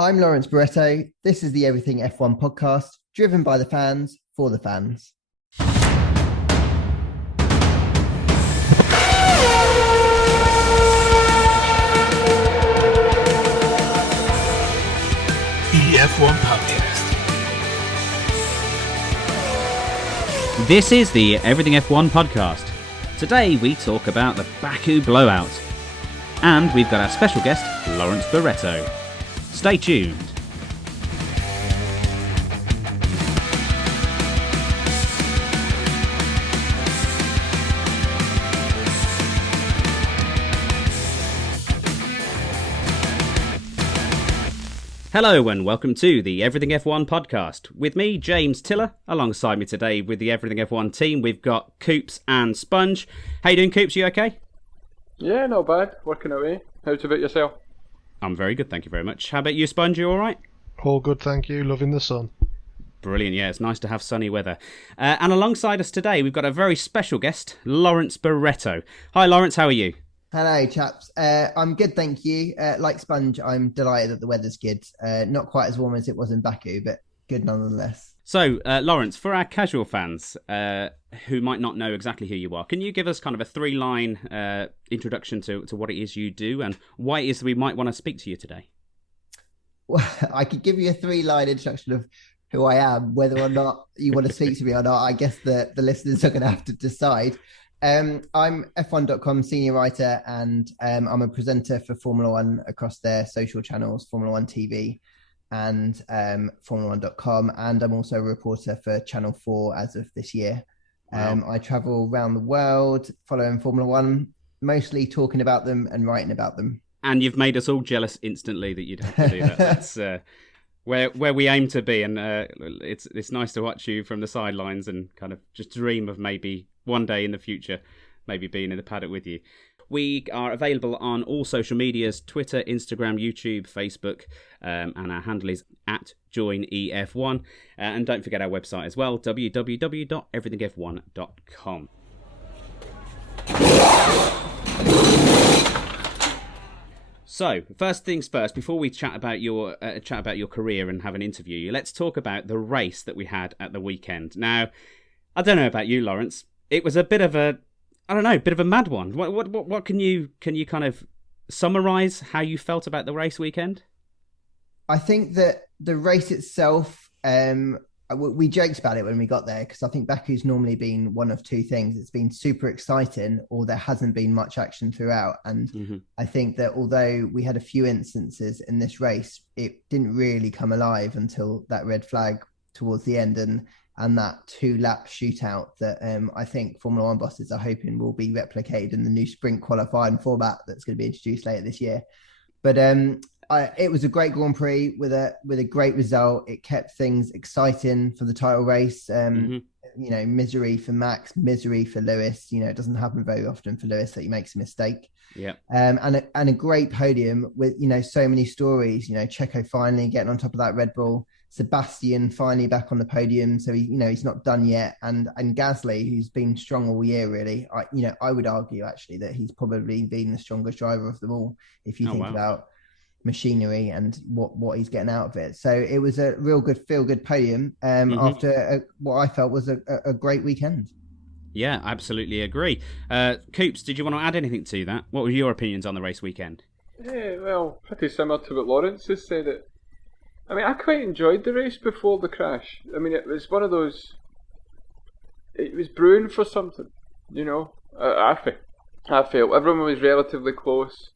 I'm Lawrence Barretto. This is the Everything F1 podcast, driven by the fans, for the fans. The F1 podcast. This is the Everything F1 podcast. Today we talk about the Baku Blowout. And we've got our special guest, Lawrence Barretto. Stay tuned. Hello and welcome to the Everything F1 podcast. With me, James Tiller. Alongside me today with the Everything F1 team, we've got Coops and Spunge. How you doing, Coops? You okay? Yeah, not bad. Working away. How's about yourself? I'm very good, thank you very much. How about you, Sponge? You all right? All good, thank you. Loving the sun. Brilliant, yeah, it's nice to have sunny weather. And alongside us today, we've got a very special guest, Lawrence Barretto. Hi, Lawrence, how are you? Hello, chaps. I'm good, thank you. Like Sponge, I'm delighted that the weather's good. Not quite as warm as it was in Baku, but good nonetheless. So, Lawrence, for our casual fans who might not know exactly who you are, can you give us kind of a three-line introduction to what it is you do and why it is that we might want to speak to you today? Well, I could give you a three-line introduction of who I am. Whether or not you want to speak to me or not, I guess the listeners are going to have to decide. I'm F1.com senior writer and I'm a presenter for Formula One across their social channels, Formula One TV and Formula1.com, and I'm also a reporter for Channel 4 as of this year. Wow. I travel around the world following Formula One, mostly talking about them and writing about them. And you've made us all jealous instantly that you'd have to do that. That's where we aim to be, and it's nice to watch you from the sidelines and kind of just dream of maybe one day in the future, maybe being in the paddock with you. We are available on all social medias, Twitter, Instagram, YouTube, Facebook, and our handle is @joinef1. And don't forget our website as well, www.everythingf1.com. So, first things first, before we chat about your career and have an interview, let's talk about the race that we had at the weekend. Now, I don't know about you, Lawrence. It was a bit of a mad one. What can you kind of summarise how you felt about the race weekend? I think that the race itself, we joked about it when we got there because I think Baku's normally been one of two things. It's been super exciting or there hasn't been much action throughout. And I think that although we had a few instances in this race, it didn't really come alive until that red flag towards the end and that 2-lap shootout that I think Formula One bosses are hoping will be replicated in the new sprint qualifying format that's going to be introduced later this year. But it was a great Grand Prix with a great result. It kept things exciting for the title race. You know, misery for Max, misery for Lewis. You know, it doesn't happen very often for Lewis that he makes a mistake. Yeah. And a great podium with, you know, so many stories. You know, Checo finally getting on top of that Red Bull. Sebastian finally back on the podium, so he's not done yet, and Gasly, who's been strong all year, really. I would argue actually that he's probably been the strongest driver of them all if you think about machinery and what he's getting out of it. So it was a real good feel-good podium after what I felt was a great weekend. Yeah, absolutely agree. Coops, did you want to add anything to that? What were your opinions on the race weekend? Yeah, well, pretty similar to what Lawrence has said. I mean, I quite enjoyed the race before the crash. I mean, it was one of those... It was brewing for something, you know. I felt everyone was relatively close.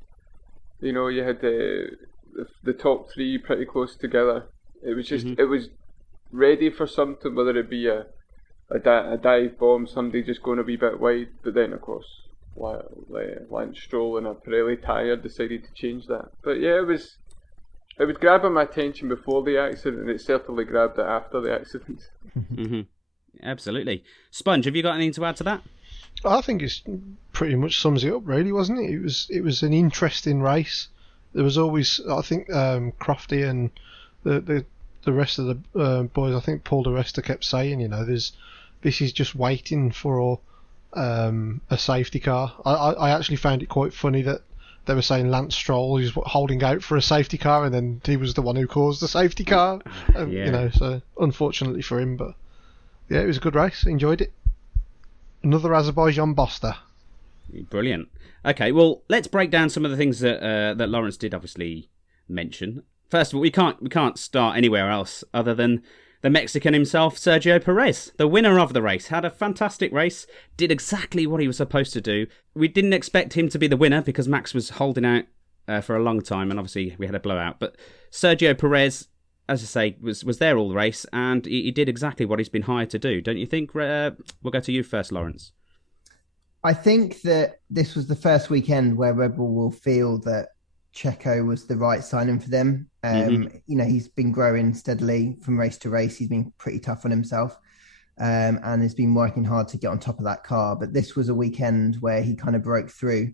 You know, you had the top three pretty close together. It was just, it was ready for something, whether it be a dive bomb, somebody just going a wee bit wide. But then, of course, Lance Stroll in a Pirelli tyre decided to change that. But yeah, it was grabbing my attention before the accident, and it certainly grabbed it after the accident. Absolutely. Sponge, have you got anything to add to that? I think it's pretty much sums it up, really, wasn't it? It was an interesting race. There was always, I think, Crofty and the rest of the boys. I think Paul di Resta kept saying, you know, this is just waiting for a safety car. I actually found it quite funny that they were saying Lance Stroll is holding out for a safety car, and then he was the one who caused the safety car. So unfortunately for him, but yeah, it was a good race. Enjoyed it. Another Azerbaijan Boster. Brilliant. Okay, well, let's break down some of the things that Lawrence did obviously mention. First of all, we can't start anywhere else other than the Mexican himself, Sergio Perez, the winner of the race. Had a fantastic race, did exactly what he was supposed to do. We didn't expect him to be the winner because Max was holding out for a long time, and obviously we had a blowout. But Sergio Perez, as I say, was there all the race, and he did exactly what he's been hired to do. Don't you think? We'll go to you first, Lawrence. I think that this was the first weekend where Red Bull will feel that Checo was the right signing for them. He's been growing steadily from race to race. He's been pretty tough on himself, and has been working hard to get on top of that car. But this was a weekend where he kind of broke through.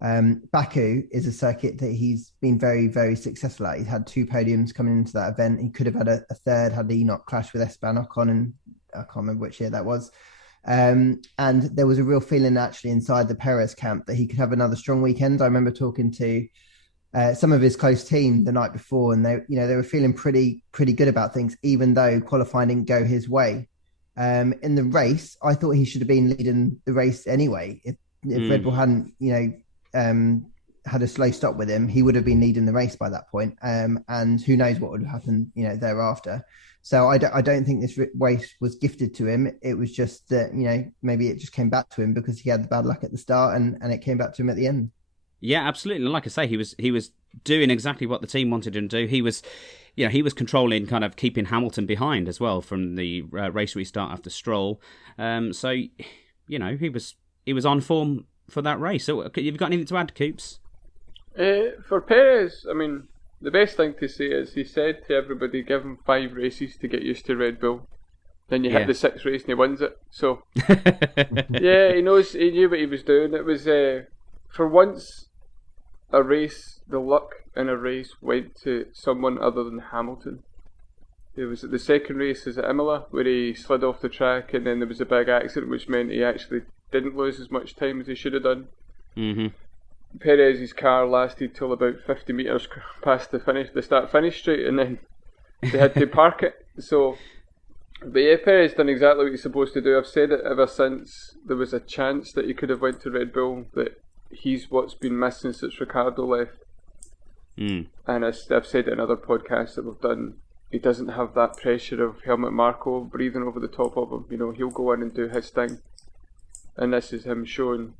Baku is a circuit that he's been very, very successful at. He's had 2 podiums coming into that event. He could have had a third had he not clashed with Esteban Ocon, and I can't remember which year that was. And there was a real feeling actually inside the Perez camp that he could have another strong weekend. I remember talking to some of his close team the night before, and they were feeling pretty good about things, even though qualifying didn't go his way. In the race, I thought he should have been leading the race anyway. If Red Bull hadn't, had a slow stop with him, he would have been leading the race by that point. And who knows what would have happened, thereafter. So I don't think this race was gifted to him. It was just that, maybe it just came back to him because he had the bad luck at the start, and it came back to him at the end. Yeah, absolutely. And like I say, he was doing exactly what the team wanted him to do. He was controlling, kind of keeping Hamilton behind as well from the race restart after Stroll. So he was on form for that race. So, have you got anything to add, Coops? For Perez, I mean, the best thing to say is he said to everybody, give him 5 races to get used to Red Bull. Then you hit the 6th race and he wins it. So, yeah, he knew what he was doing. It was, for once, a race, the luck in a race went to someone other than Hamilton. It was at the second race, is at Imola, where he slid off the track, and then there was a big accident, which meant he actually didn't lose as much time as he should have done. Perez's car lasted till about 50 metres past the start-finish straight, and then they had to park it. So, but yeah, Perez done exactly what he's supposed to do. I've said it ever since there was a chance that he could have went to Red Bull, that he's what's been missing since Ricciardo left. And I've said it in other podcasts that we've done, he doesn't have that pressure of Helmut Marko breathing over the top of him. He'll go in and do his thing. And this is him showing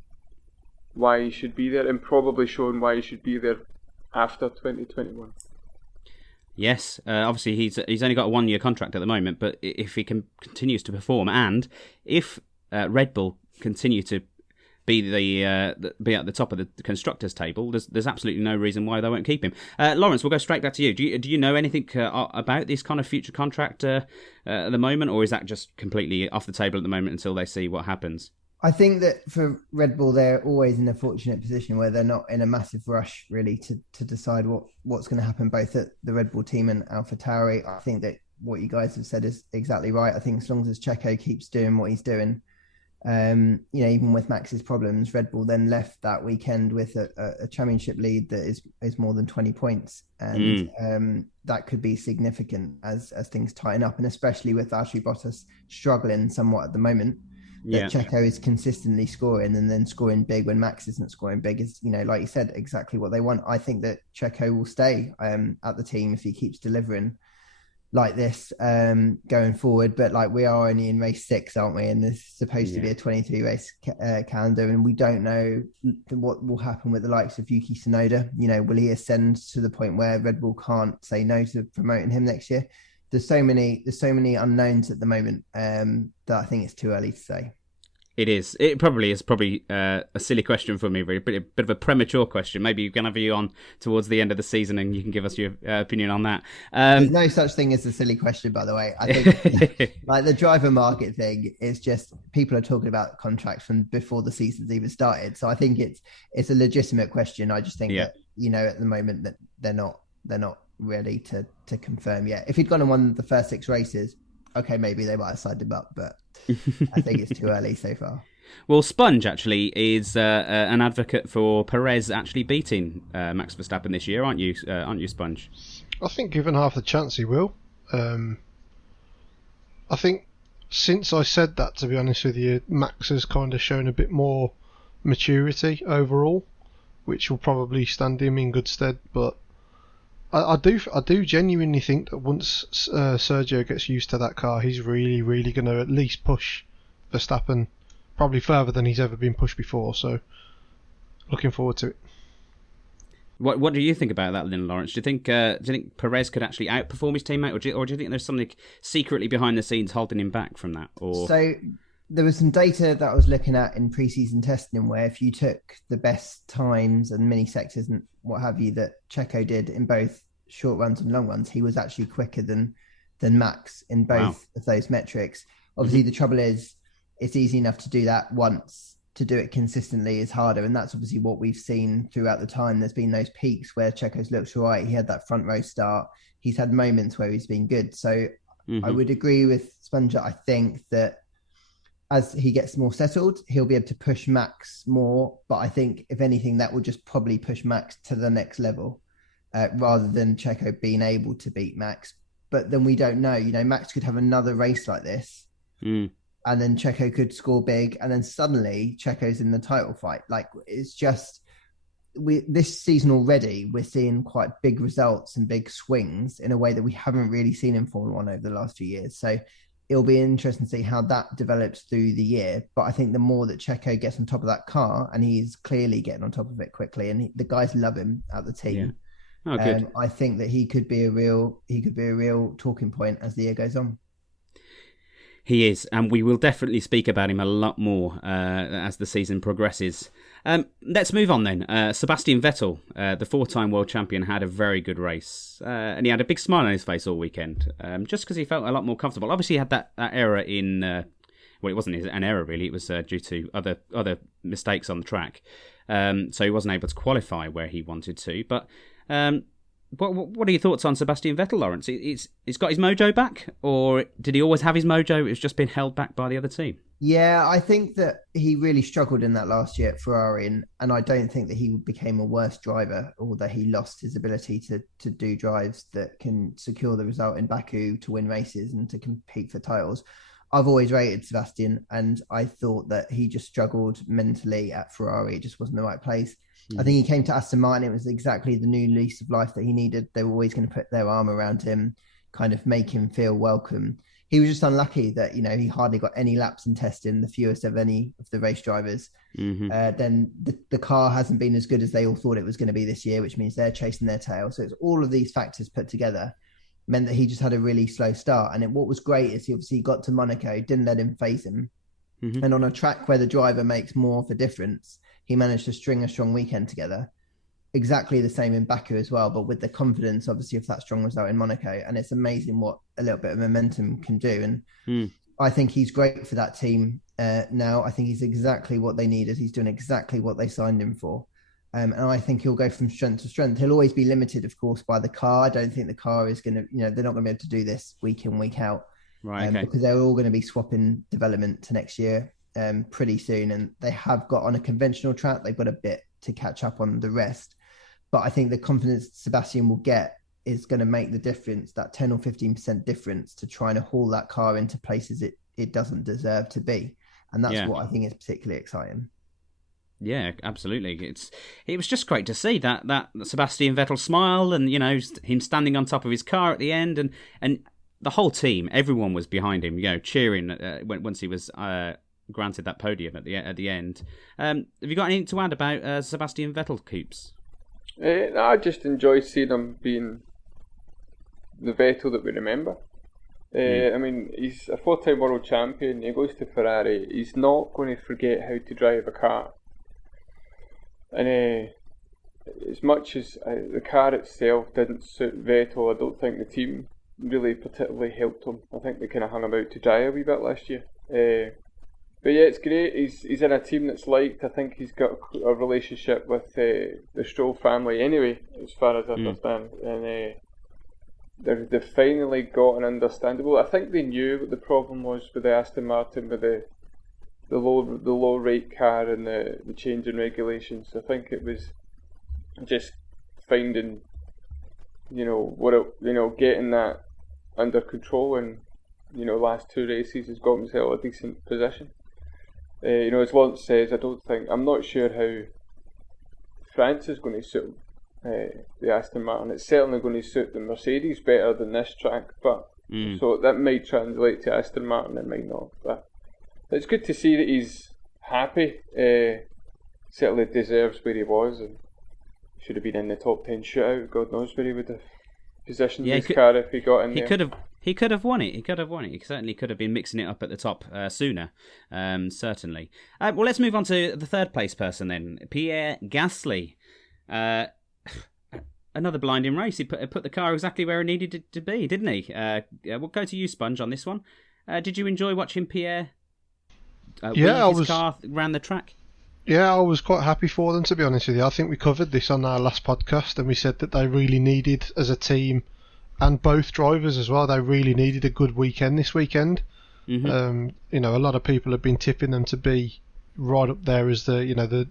why he should be there, and probably showing why he should be there after 2021. Yes, obviously he's only got a 1-year contract at the moment, but if he continues to perform, and if Red Bull continue to be at the top of the constructors table, there's absolutely no reason why they won't keep him. Lawrence, we'll go straight back to you. Do you know anything about this kind of future contract at the moment, or is that just completely off the table at the moment until they see what happens? I think that for Red Bull, they're always in a fortunate position where they're not in a massive rush, really, to decide what's going to happen, both at the Red Bull team and AlphaTauri. I think that what you guys have said is exactly right. I think as long as Checo keeps doing what he's doing, even with Max's problems, Red Bull then left that weekend with a championship lead that is more than 20 points. And that could be significant as things tighten up, and especially with Valtteri Bottas struggling somewhat at the moment. That Checo is consistently scoring, and then scoring big when Max isn't scoring big is, like you said, exactly what they want. I think that Checo will stay at the team if he keeps delivering like this going forward. But we are only in race 6, aren't we? And this is supposed to be a 23 race calendar, and we don't know what will happen with the likes of Yuki Tsunoda. Will he ascend to the point where Red Bull can't say no to promoting him next year? There's so many unknowns at the moment that I think it's too early to say. It is. It probably is a silly question for me, really. A bit of a premature question. Maybe you can have you on towards the end of the season and you can give us your opinion on that. There's no such thing as a silly question, by the way. I think the driver market thing is just people are talking about contracts from before the season's even started. So I think it's a legitimate question. I just think that at the moment that they're not ready to confirm yet. If he'd gone and won the first 6 races, okay, maybe they might have signed him up, but I think it's too early so far. Well, Spunge actually is an advocate for Perez actually beating Max Verstappen this year, aren't you, Spunge? I think given half the chance he will. I think since I said that, to be honest with you, Max has kind of shown a bit more maturity overall, which will probably stand him in good stead. But I do genuinely think that once Sergio gets used to that car, he's really, really going to at least push Verstappen probably further than he's ever been pushed before. So looking forward to it. What do you think about that, then, Lawrence? Do you think Perez could actually outperform his teammate, or do you think there's something secretly behind the scenes holding him back from that? Or so there was some data that I was looking at in pre-season testing where if you took the best times and mini sectors and what have you that Checo did in both short runs and long runs, he was actually quicker than Max in both of those metrics. Obviously, the trouble is it's easy enough to do that once. To do it consistently is harder, and that's obviously what we've seen throughout the time. There's been those peaks where Checo's looked right. He had that front row start. He's had moments where he's been good. So I would agree with Spunge. I think that as he gets more settled, he'll be able to push Max more. But I think, if anything, that will just probably push Max to the next level rather than Checo being able to beat Max. But then we don't know. Max could have another race like this. And then Checo could score big, and then suddenly Checo's in the title fight. Like, it's just this season already, we're seeing quite big results and big swings in a way that we haven't really seen in Formula One over the last few years. So it'll be interesting to see how that develops through the year. But I think the more that Checo gets on top of that car, and he's clearly getting on top of it quickly, and the guys love him at the team. Yeah. Oh, good. I think that he could be a real talking point as the year goes on. He is, and we will definitely speak about him a lot more as the season progresses. Let's move on then. Sebastian Vettel, the four-time world champion, had a very good race. And he had a big smile on his face all weekend, just because he felt a lot more comfortable. Obviously, he had that error in... well, it wasn't an error, really. It was due to other mistakes on the track. So he wasn't able to qualify where he wanted to. But... What are your thoughts on Sebastian Vettel, Lawrence? He's got his mojo back, or did he always have his mojo? It's just been held back by the other team. Yeah, I think that he really struggled in that last year at Ferrari, and I don't think that he became a worse driver, or that he lost his ability to do drives that can secure the result in Baku to win races and to compete for titles. I've always rated Sebastian, and I thought that he just struggled mentally at Ferrari. It just wasn't the right place. I think he came to Aston Martin. It was exactly the new lease of life that he needed. They were always going to put their arm around him, kind of make him feel welcome. He was just unlucky that, he hardly got any laps in testing, the fewest of any of the race drivers. Then the car hasn't been as good as they all thought it was going to be this year, which means they're chasing their tail. So it's all of these factors put together meant that he just had a really slow start. And what was great is he obviously got to Monaco, didn't let him phase him. And on a track where the driver makes more of a difference, he managed to string a strong weekend together. Exactly the same in Baku as well, but with the confidence, obviously, of that strong result in Monaco. And it's amazing what a little bit of momentum can do. And I think he's great for that team now. I think he's exactly what they needed. He's doing exactly what they signed him for. And I think he'll go from strength to strength. He'll always be limited, of course, by the car. I don't think the car is going to, they're not going to be able to do this week in, week out. Right, okay. Because they're all going to be swapping development to next year. Pretty soon, and they have got on a conventional track, they've got a bit to catch up on the rest, but I think the confidence Sebastian will get is going to make the difference, that 10 or 15% difference, to trying to haul that car into places it doesn't deserve to be, and that's what I think is particularly exciting. Yeah, absolutely. It was just great to see that Sebastian Vettel smile, and him standing on top of his car at the end, and the whole team, everyone was behind him, cheering once he was granted that podium at the end. Have you got anything to add about Sebastian Vettel, Coops? No, I just enjoy seeing him being the Vettel that we remember. I mean, he's a four-time world champion. He goes to Ferrari. He's not going to forget how to drive a car. And as much as the car itself didn't suit Vettel, I don't think the team really particularly helped him. I think they kind of hung him out to dry a wee bit last year. But yeah, it's great. He's in a team that's liked. I think he's got a relationship with the Stroll family anyway, as far as I understand. And they've finally got an understandable. I think they knew what the problem was with the Aston Martin, with the low rate car and the change in regulations. I think it was just finding, getting that under control, and last 2 races has got himself a decent position. As Lawrence says, I'm not sure how France is going to suit the Aston Martin. It's certainly going to suit the Mercedes better than this track, but so that might translate to Aston Martin, it might not. But it's good to see that he's happy. Certainly deserves where he was, and should have been in the top 10 shootout. God knows where he would have positioned his car if he got in there. He could have won it. He certainly could have been mixing it up at the top sooner. Certainly. Well, let's move on to the third place person then, Pierre Gasly. Another blinding race. He put the car exactly where it needed it to be, didn't he? We'll go to you, Spunge, on this one. Did you enjoy watching Pierre? His car around the track. Yeah, I was quite happy for them, to be honest with you. I think we covered this on our last podcast, and we said that they really needed, as a team, and both drivers as well, they really needed a good weekend this weekend. Mm-hmm. A lot of people have been tipping them to be right up there as the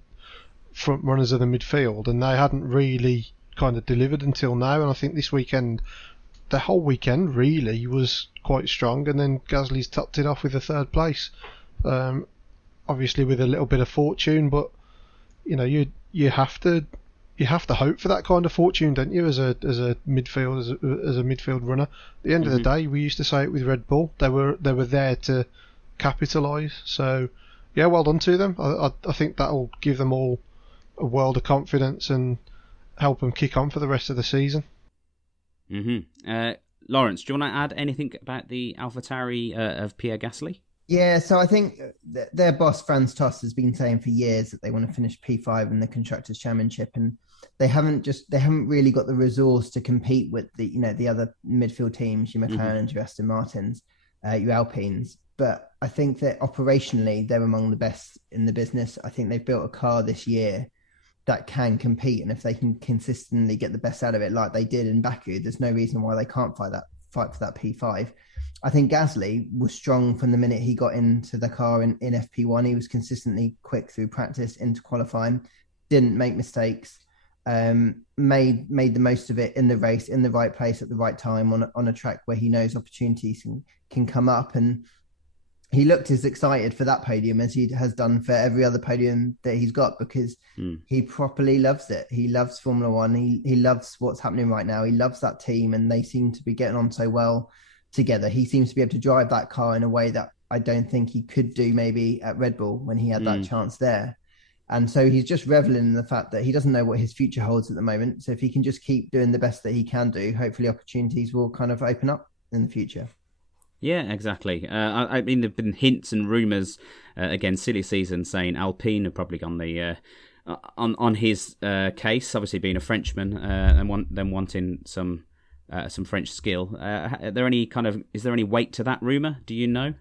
front runners of the midfield, and they hadn't really kind of delivered until now. And I think this weekend, the whole weekend really was quite strong, and then Gasly's topped it off with a third place. Obviously with a little bit of fortune, but you have to hope for that kind of fortune, don't you? As a midfield runner. At the end of the day, we used to say it with Red Bull. They were there to capitalise. So yeah, well done to them. I think that'll give them all a world of confidence and help them kick on for the rest of the season. Lawrence, do you want to add anything about the AlphaTauri of Pierre Gasly? Yeah, so I think their boss, Franz Tost, has been saying for years that they want to finish P5 in the Constructors' Championship, and they haven't really got the resource to compete with the other midfield teams, your McLarens, your Aston Martins, your Alpines. But I think that operationally, they're among the best in the business. I think they've built a car this year that can compete, and if they can consistently get the best out of it, like they did in Baku, there's no reason why they can't fight for that P5. I think Gasly was strong from the minute he got into the car in FP1. He was consistently quick through practice into qualifying, didn't make mistakes, made the most of it in the race, in the right place at the right time on a track where he knows opportunities can come up. And he looked as excited for that podium as he has done for every other podium that he's got, because he properly loves it. He loves Formula One. He loves what's happening right now. He loves that team, and they seem to be getting on so well together. He seems to be able to drive that car in a way that I don't think he could do maybe at Red Bull when he had that chance there. And so he's just reveling in the fact that he doesn't know what his future holds at the moment. So if he can just keep doing the best that he can do, hopefully opportunities will kind of open up in the future. Yeah, exactly. I mean, there've been hints and rumours, again, silly season, saying Alpine have probably gone the on his case, obviously being a Frenchman, and wanting some French skill. Is there any weight to that rumour? Do you know?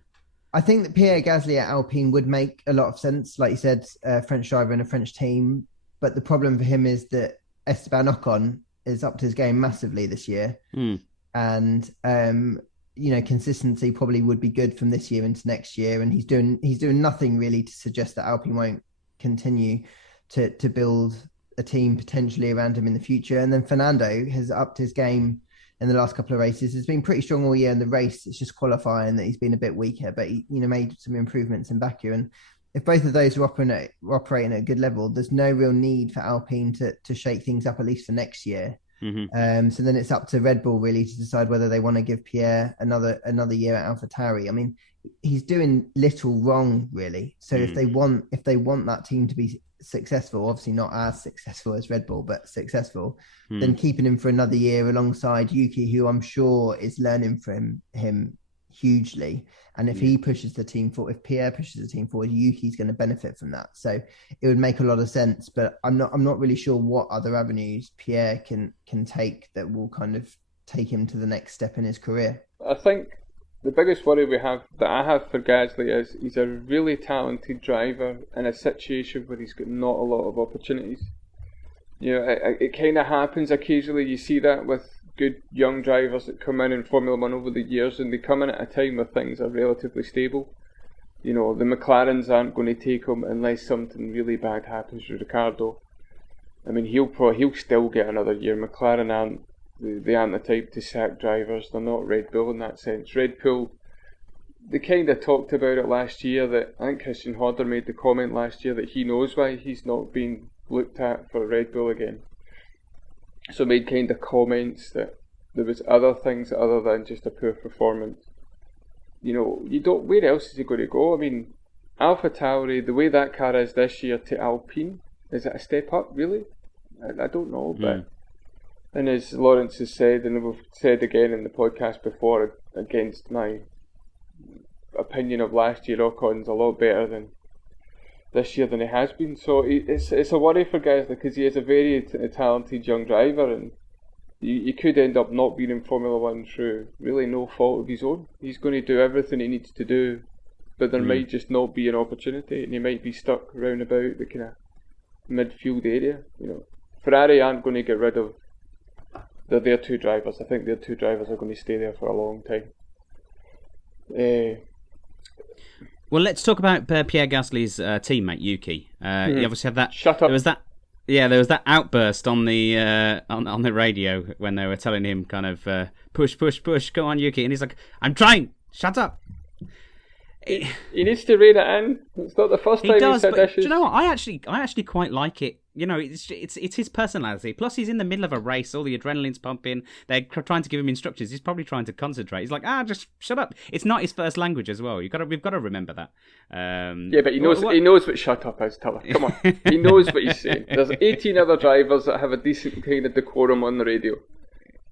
I think that Pierre Gasly at Alpine would make a lot of sense. Like you said, a French driver in a French team. But the problem for him is that Esteban Ocon is upped his game massively this year. And, consistency probably would be good from this year into next year. And he's doing nothing really to suggest that Alpine won't continue to build a team potentially around him in the future. And then Fernando has upped his game in the last couple of races. It's been pretty strong all year in the race. It's just qualifying that he's been a bit weaker, but he made some improvements in Baku. And if both of those are operating at a good level, there's no real need for Alpine to shake things up, at least for next year. So then it's up to Red Bull really to decide whether they want to give Pierre another year at AlphaTauri. I mean, he's doing little wrong really. So if they want that team to be successful, obviously not as successful as Red Bull, but successful, then keeping him for another year alongside Yuki, who I'm sure is learning from him hugely. And if he pushes the team forward, if Pierre pushes the team forward, Yuki's going to benefit from that. So it would make a lot of sense, but I'm not really sure what other avenues Pierre can take that will kind of take him to the next step in his career. I think the biggest worry I have for Gasly is he's a really talented driver in a situation where he's got not a lot of opportunities. It kind of happens occasionally. You see that with good young drivers that come in Formula One over the years, and they come in at a time where things are relatively stable. You know, the McLarens aren't going to take him unless something really bad happens to Ricciardo. I mean, he'll still get another year. McLaren aren't the type to sack drivers. They're not Red Bull in that sense. Red Bull, they kind of talked about it last year. That I think Christian Horner made the comment last year that he knows why he's not being looked at for Red Bull again. So made kind of comments that there was other things other than just a poor performance. You know, where else is he going to go? I mean, AlphaTauri, the way that car is this year to Alpine, is it a step up, really? I don't know, but... And as Lawrence has said, and we've said again in the podcast before, against my opinion of last year, Ocon's a lot better than this year than he has been. So it's a worry for guys because he is a very talented young driver, and you could end up not being in Formula 1 through really no fault of his own. He's going to do everything he needs to do, but there might just not be an opportunity, and he might be stuck round about the kind of midfield area. You know, Ferrari aren't going to get rid of their two drivers. I think their two drivers are going to stay there for a long time. Well, let's talk about Pierre Gasly's teammate Yuki. He obviously had that. Shut up. There was that outburst on the on the radio when they were telling him kind of push, go on Yuki, and he's like, "I'm trying, shut up." He needs to rein it in. It's not the first time he said issues. Do you know what? I actually quite like it. You know, it's his personality. Plus, he's in the middle of a race. All the adrenaline's pumping. They're trying to give him instructions. He's probably trying to concentrate. He's like, just shut up. It's not his first language as well. We've got to remember that. Yeah, but he knows what shut up is, Tuller. Come on, he knows what he's saying. There's 18 other drivers that have a decent kind of decorum on the radio.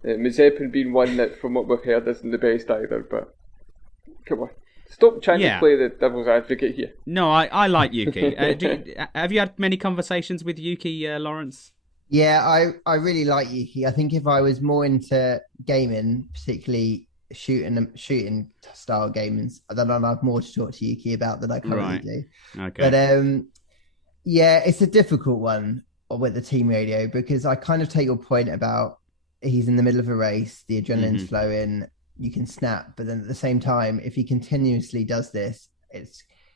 Mazepin being one that, from what we've heard, isn't the best either. But come on. Stop trying to play the devil's advocate here. No, I like Yuki. Have you had many conversations with Yuki, Lawrence? Yeah, I really like Yuki. I think if I was more into gaming, particularly shooting style gaming, then I'd have more to talk to Yuki about than I currently do. Okay. But yeah, it's a difficult one with the team radio because I kind of take your point about he's in the middle of a race, the adrenaline's flowing. You can snap, but then at the same time, if he continuously does this,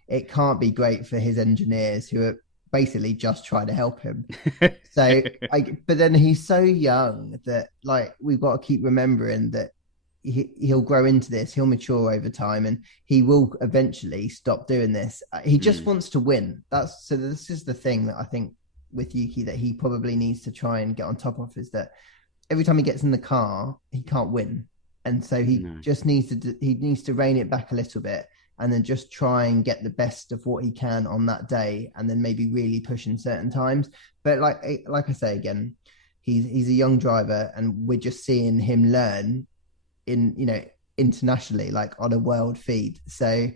it can't be great for his engineers who are basically just trying to help him. So, but then he's so young that we've got to keep remembering that he'll grow into this, he'll mature over time, and he will eventually stop doing this. He just wants to win. This is the thing that I think with Yuki that he probably needs to try and get on top of is that every time he gets in the car, he can't win. And so he just needs to rein it back a little bit and then just try and get the best of what he can on that day and then maybe really push in certain times. But like I say again, he's a young driver and we're just seeing him learn internationally, like on a world feed. So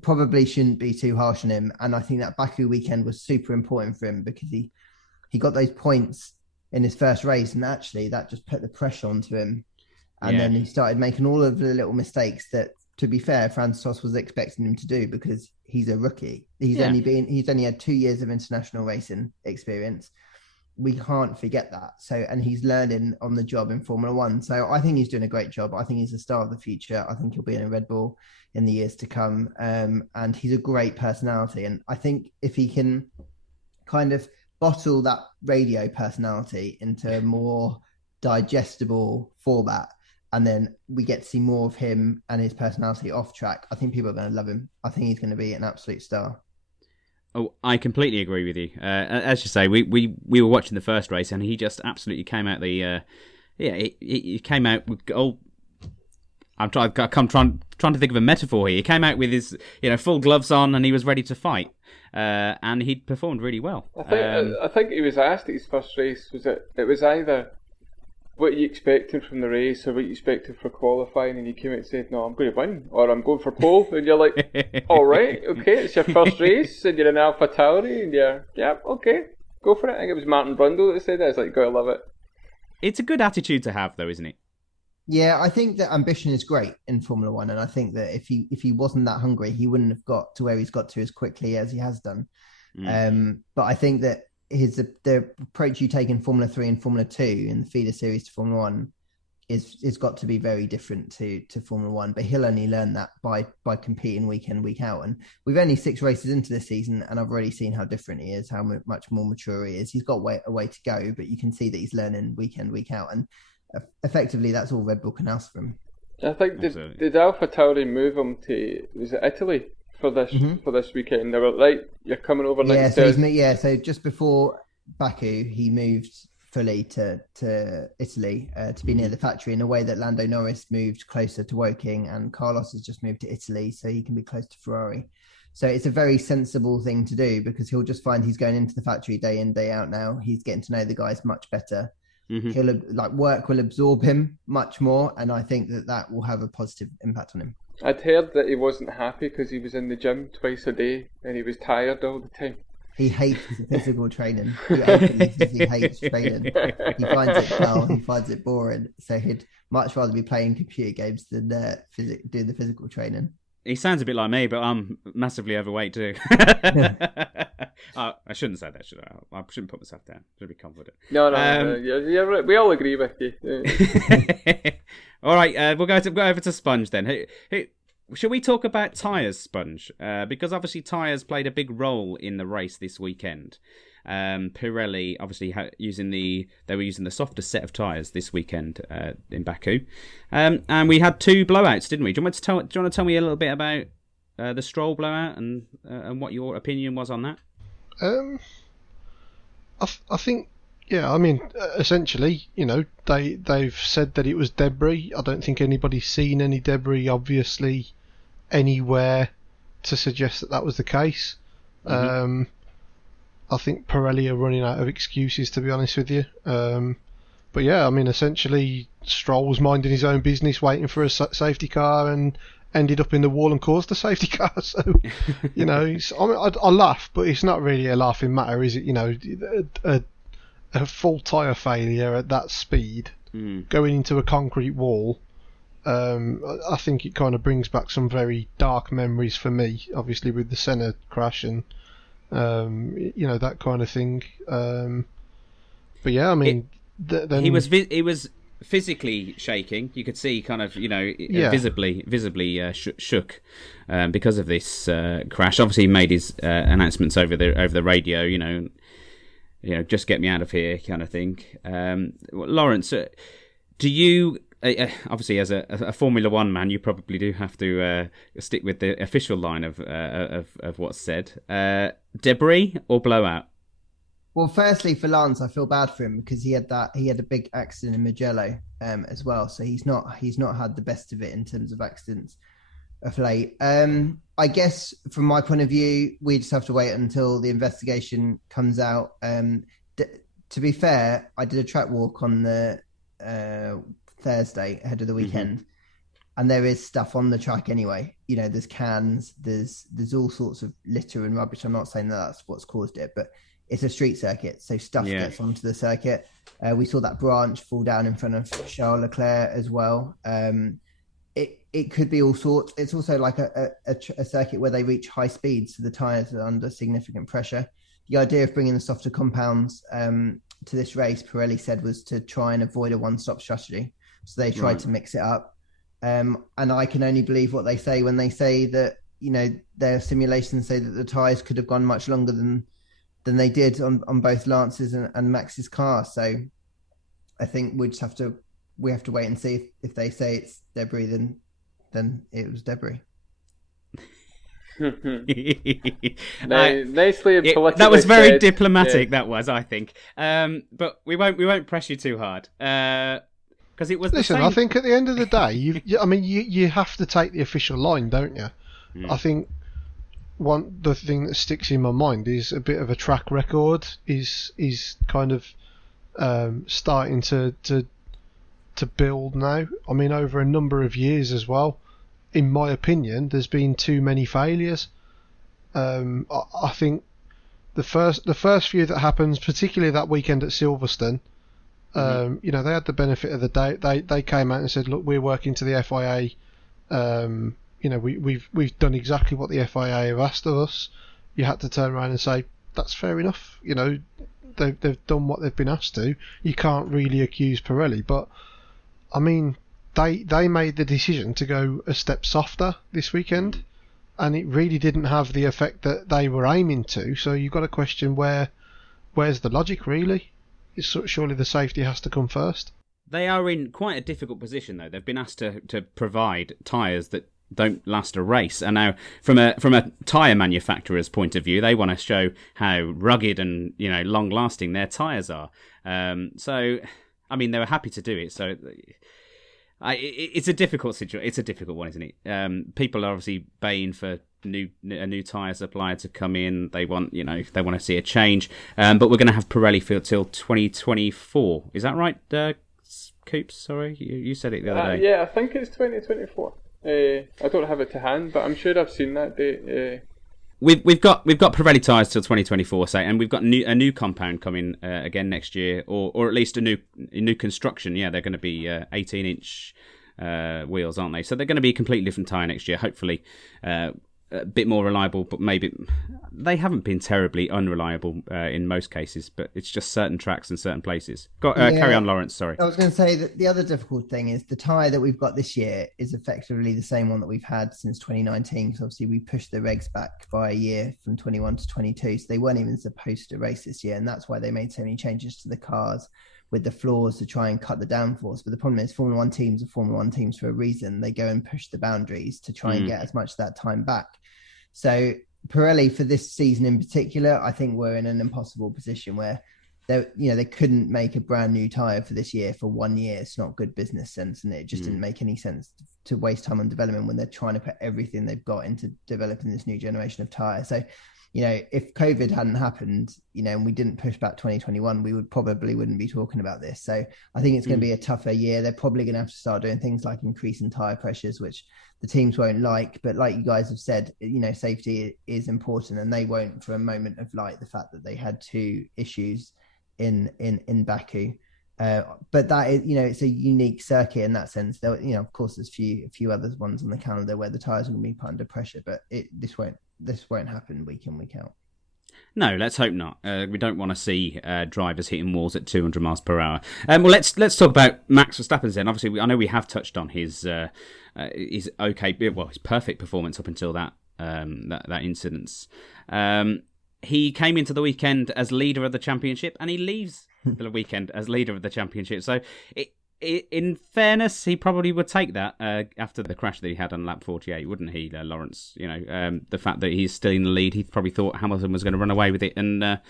probably shouldn't be too harsh on him. And I think that Baku weekend was super important for him because he got those points in his first race and actually that just put the pressure onto him. And then he started making all of the little mistakes that, to be fair, Francis was expecting him to do because he's a rookie. He's only had 2 years of international racing experience. We can't forget that. So, and he's learning on the job in Formula One. So I think he's doing a great job. I think he's the star of the future. I think he'll be in a Red Bull in the years to come. And he's a great personality. And I think if he can kind of bottle that radio personality into a more digestible format, and then we get to see more of him and his personality off track, I think people are going to love him. I think he's going to be an absolute star. Oh, I completely agree with you. As you say, we were watching the first race, and he just absolutely came out he came out with I'm trying to think of a metaphor here. He came out with his full gloves on, and he was ready to fight, and he performed really well. I think he was asked at his first race. It was either what you expected from the race or what you expected for qualifying, and you came out and said, no, I'm going to win, or I'm going for pole, and you're like, all right, okay, it's your first race, and you're in AlphaTauri, and okay, go for it. I think it was Martin Brundle that said that. It's like, gotta love it. It's a good attitude to have, though, isn't it? Yeah, I think that ambition is great in Formula One, and I think that if he wasn't that hungry, he wouldn't have got to where he's got to as quickly as he has done. But I think that the approach you take in Formula 3 and Formula 2 in the feeder series to Formula 1 is got to be very different to Formula One, but he'll only learn that by competing week in, week out. And we've only 6 races into this season, and I've already seen how different he is, how much more mature he is. He's got a way to go, but you can see that he's learning week in, week out, and effectively that's all Red Bull can ask from him. I think did AlphaTauri move him to, was it Italy for this weekend? They were like, you're coming over next Thursday. So just before Baku, he moved fully to Italy to be near the factory, in a way that Lando Norris moved closer to Woking, and Carlos has just moved to Italy so he can be close to Ferrari. So it's a very sensible thing to do, because he'll just find he's going into the factory day in, day out now. He's getting to know the guys much better. He'll work will absorb him much more, and I think that will have a positive impact on him. I'd heard that he wasn't happy because he was in the gym twice a day and he was tired all the time. He hates physical training. He openly says he hates training. He finds it dull. He finds it boring. So he'd much rather be playing computer games than doing the physical training. He sounds a bit like me, but I'm massively overweight too. I shouldn't say that, should I? I shouldn't put myself down. I should be confident. No, yeah, right. We all agree with you. All right, we'll go over to Spunge then. Should we talk about tyres, Spunge? Because obviously tyres played a big role in the race this weekend. Pirelli obviously they were using the softer set of tyres this weekend in Baku, and we had 2 blowouts, didn't we? Do you want to tell me a little bit about the Stroll blowout and what your opinion was on that? I think, yeah. I mean, essentially, they've said that it was debris. I don't think anybody's seen any debris, obviously, anywhere to suggest that was the case. I think Pirelli are running out of excuses, to be honest with you. But yeah, I mean, essentially, Stroll was minding his own business, waiting for a safety car, and ended up in the wall and caused the safety car. So, I laugh, but it's not really a laughing matter, is it? A full tyre failure at that speed, going into a concrete wall. I think it kind of brings back some very dark memories for me, obviously with the Senna crash and that kind of thing. But yeah, I mean, then he was physically shaking. You could see kind of visibly shook because of this crash. Obviously, he made his announcements over the radio. Just get me out of here, kind of thing. Lawrence, do you? Obviously, as a Formula One man, you probably do have to stick with the official line of what's said. Debris or blowout? Well, firstly, for Lance, I feel bad for him because he had a big accident in Mugello as well, so he's not had the best of it in terms of accidents of late. I guess from my point of view, we just have to wait until the investigation comes out. To be fair, I did a track walk on the Thursday ahead of the weekend, and there is stuff on the track anyway. There's cans, there's all sorts of litter and rubbish. I'm not saying that's what's caused it, but it's a street circuit, so stuff gets onto the circuit. We saw that branch fall down in front of Charles Leclerc as well. It could be all sorts. It's also like a circuit where they reach high speeds, so the tyres are under significant pressure. The idea of bringing the softer compounds to this race, Pirelli said, was to try and avoid a one-stop strategy. So they tried to mix it up. And I can only believe what they say when they say that, their simulations say that the tyres could have gone much longer than they did on both Lance's and Max's car. So I think we have to wait and see if they say it's debris, then it was debris. Nicely and politically that was very said. diplomatic. That was, I think. But we won't press you too hard. Because it was. Listen, I think at the end of the day, you have to take the official line, don't you? I think the thing that sticks in my mind is a bit of a track record is kind of starting to build now. I mean, over a number of years as well. In my opinion, there's been too many failures. I think the first few that happens, particularly that weekend at Silverstone, they had the benefit of the doubt. They came out and said, "Look, we're working to the FIA. We've done exactly what the FIA have asked of us." You had to turn around and say, "That's fair enough." They've done what they've been asked to. You can't really accuse Pirelli, but I mean, they made the decision to go a step softer this weekend, and it really didn't have the effect that they were aiming to. So you've got to question where's the logic really? Surely the safety has to come first. They are in quite a difficult position, though. They've been asked to provide tyres that don't last a race, and now from a tyre manufacturer's point of view, they want to show how rugged and long lasting their tyres are. So, I mean, they were happy to do it. So, it's a difficult situation. It's a difficult one, isn't it? People are obviously baying for a new tyre supplier to come in. They want to see a change. But we're going to have Pirelli till 2024. Is that right, Coops? Sorry, you said it the other day. Yeah, I think it's 2024. I don't have it to hand, but I'm sure I've seen that date. We've got Pirelli tyres till 2024, say, and we've got a new compound coming again next year, or at least a new construction. Yeah, they're going to be 18-inch wheels, aren't they? So they're going to be a completely different tyre next year. Hopefully, a bit more reliable, but maybe they haven't been terribly unreliable in most cases. But it's just certain tracks and certain places. Carry on, Lawrence. Sorry. I was going to say that the other difficult thing is the tyre that we've got this year is effectively the same one that we've had since 2019. Because obviously we pushed the regs back by a year from 21 to 22, so they weren't even supposed to race this year, and that's why they made so many changes to the cars with the floors to try and cut the downforce. But the problem is Formula 1 teams are Formula 1 teams for a reason. They go and push the boundaries to try and get as much of that time back. So Pirelli, for this season in particular, I think we're in an impossible position where they couldn't make a brand new tyre for this year for 1 year. It's not good business sense, and it just didn't make any sense to waste time on development when they're trying to put everything they've got into developing this new generation of tyre. So, if COVID hadn't happened, and we didn't push back 2021, we wouldn't be talking about this. So I think it's going to be a tougher year. They're probably going to have to start doing things like increasing tyre pressures, which the teams won't like. But like you guys have said, safety is important, and they won't for a moment of like the fact that they had 2 issues in Baku. But that is, it's a unique circuit in that sense. There, of course, there's a few other ones on the calendar where the tyres will be put under pressure, but this won't happen week in, week out. No, let's hope not. We don't want to see drivers hitting walls at 200 miles per hour. Well, let's talk about Max Verstappen then. Obviously, I know we have touched on his perfect performance up until that incident. He came into the weekend as leader of the championship, and he leaves the weekend as leader of the championship. So, in fairness, he probably would take that after the crash that he had on lap 48, wouldn't he, Lawrence? The fact that he's still in the lead, he probably thought Hamilton was going to run away with it and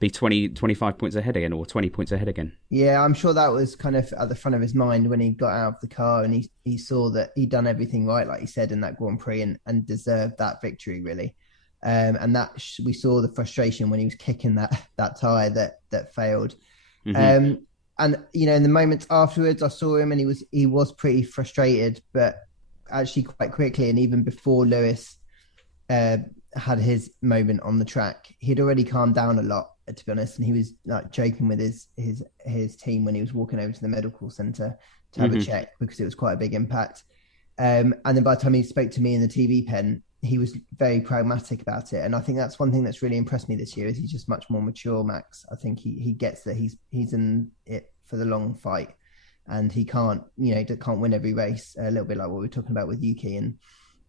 be 25 points ahead again, or 20 points ahead again. Yeah, I'm sure that was kind of at the front of his mind when he got out of the car and he saw that he'd done everything right, like he said, in that Grand Prix and deserved that victory, really. And that we saw the frustration when he was kicking that tyre that failed. Mm-hmm. And in the moments afterwards, I saw him and he was pretty frustrated, but actually quite quickly, and even before Lewis had his moment on the track, he'd already calmed down a lot, to be honest. And he was like joking with his team when he was walking over to the medical centre to have a check, because it was quite a big impact. And then by the time he spoke to me in the TV pen, he was very pragmatic about it. And I think that's one thing that's really impressed me this year, is he's just much more mature, Max. I think he gets that he's in it for the long fight, and he can't win every race, a little bit like what we were talking about with Yuki. And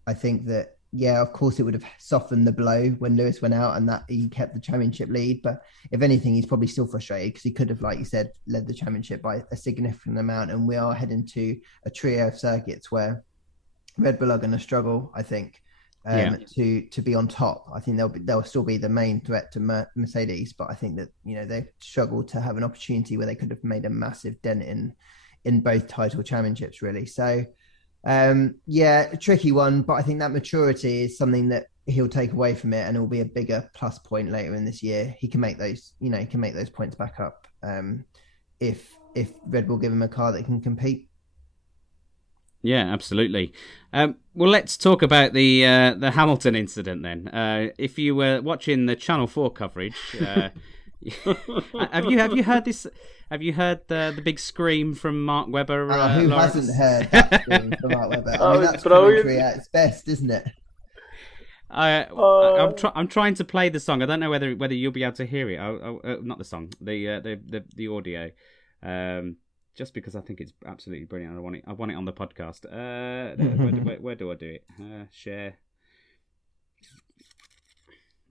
I think that, yeah, of course it would have softened the blow when Lewis went out and that he kept the championship lead. But if anything, he's probably still frustrated because he could have, like you said, led the championship by a significant amount. And we are heading to a trio of circuits where Red Bull are going to struggle, I think. To be on top. I think they'll still be the main threat to Mercedes, but I think that they've struggled to have an opportunity where they could have made a massive dent in both title championships, really. So a tricky one, but I think that maturity is something that he'll take away from it, and it will be a bigger plus point later in this year. He can make those points back up if Red Bull give him a car that can compete. Yeah, absolutely. Well, let's talk about the Hamilton incident then. If you were watching the Channel 4 coverage, have you heard this? Have you heard the big scream from Mark Webber? Who Lawrence? hasn't heard that scream from Mark Webber? I mean, that's commentary at its best, isn't it? I'm trying to play the song. I don't know whether you'll be able to hear it. Not the song, the audio. just because I think it's absolutely brilliant. I want it on the podcast. Where do I do it? Share.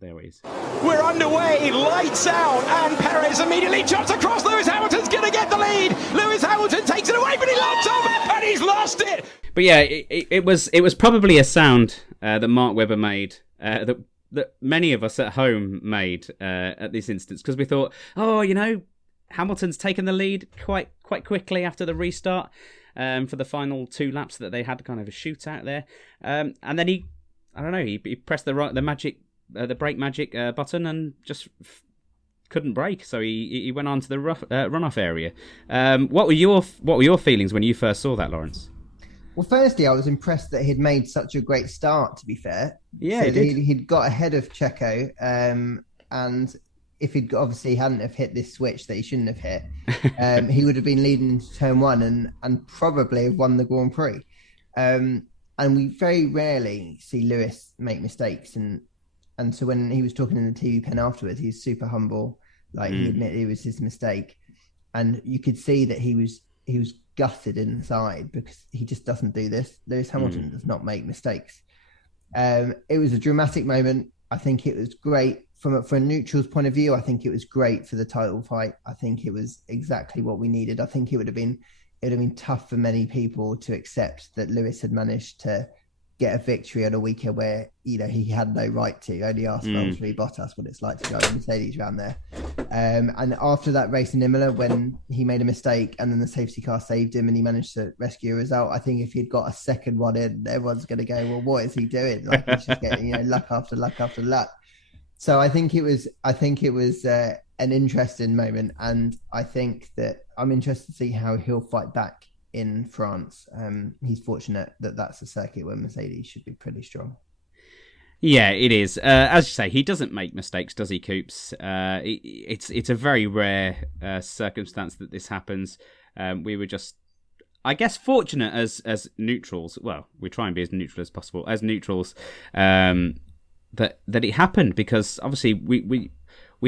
There he is. We're underway, lights out, and Perez immediately jumps across. Lewis Hamilton's going to get the lead. Lewis Hamilton takes it away, but he locks off, and he's lost it. But yeah, it was probably a sound that Mark Webber made that many of us at home made at this instance, because we thought, Hamilton's taken the lead quite quickly after the restart for the final 2 laps that they had, kind of a shootout there, and then he pressed the brake magic button and just couldn't brake, so he went on to the runoff area. What were your feelings when you first saw that, Lawrence? Well, firstly, I was impressed that he'd made such a great start, to be fair. Yeah, so he'd got ahead of Checo, and if he'd obviously hadn't have hit this switch that he shouldn't have hit, he would have been leading into turn 1 and probably have won the Grand Prix. And we very rarely see Lewis make mistakes, and so when he was talking in the TV pen afterwards, he was super humble. Like he admitted it was his mistake, and you could see that he was gutted inside because he just doesn't do this. Lewis Hamilton does not make mistakes. It was a dramatic moment. I think it was great from a neutral's point of view. I think it was great for the title fight. I think it was exactly what we needed. I think it would have been tough for many people to accept that Lewis had managed to get a victory on a weekend where he had no right to. Only ask Valtteri Bottas what it's like to drive a Mercedes around there. And after that race in Imola, when he made a mistake and then the safety car saved him and he managed to rescue a result, I think if he'd got a second one in, everyone's going to go, well, what is he doing? Like he's just getting luck after luck after luck. So I think it was an interesting moment, and I think that I'm interested to see how he'll fight back in France. He's fortunate that that's a circuit where Mercedes should be pretty strong. Yeah, it is. As you say, he doesn't make mistakes, does he, Coops? It's a very rare circumstance that this happens. We were just, I guess, fortunate as neutrals. Well, we try and be as neutral as possible as neutrals. That it happened, because obviously we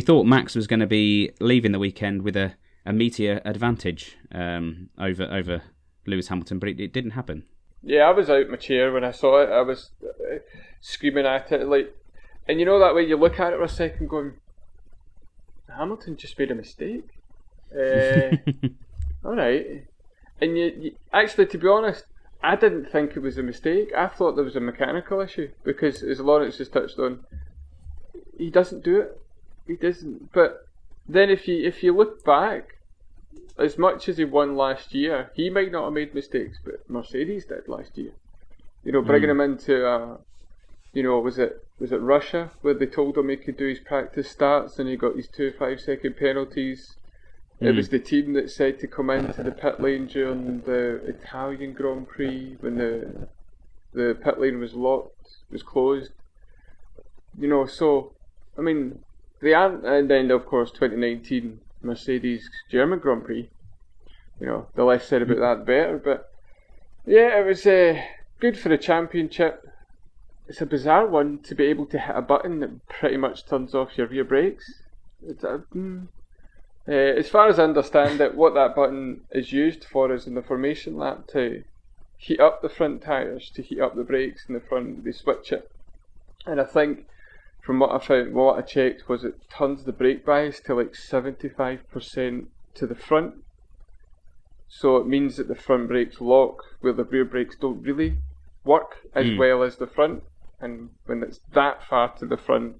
thought Max was going to be leaving the weekend with a meteor advantage over Lewis Hamilton, but it didn't happen. Yeah, I was out my chair when I saw it. I was screaming at it, and that way you look at it for a second going, Hamilton just made a mistake. All right. And you actually, to be honest, I didn't think it was a mistake. I thought there was a mechanical issue, because as Lawrence has touched on, he doesn't do it. He doesn't. But then if you look back, as much as he won last year, he might not have made mistakes, but Mercedes did last year. Bringing him into, was it Russia, where they told him he could do his practice starts and he got his 2 5-second penalties. It was the team that said to come into the pit lane during the Italian Grand Prix when the pit lane was closed. So, I mean, and then of course 2019 Mercedes German Grand Prix. The less said about that, the better. But yeah, it was good for the championship. It's a bizarre one to be able to hit a button that pretty much turns off your rear brakes. As far as I understand it, what that button is used for is in the formation lap to heat up the front tyres, to heat up the brakes in the front. They switch it, and I think from what I found, what I checked, was it turns the brake bias to like 75% to the front. So it means that the front brakes lock where the rear brakes don't really work as well as the front. And when it's that far to the front,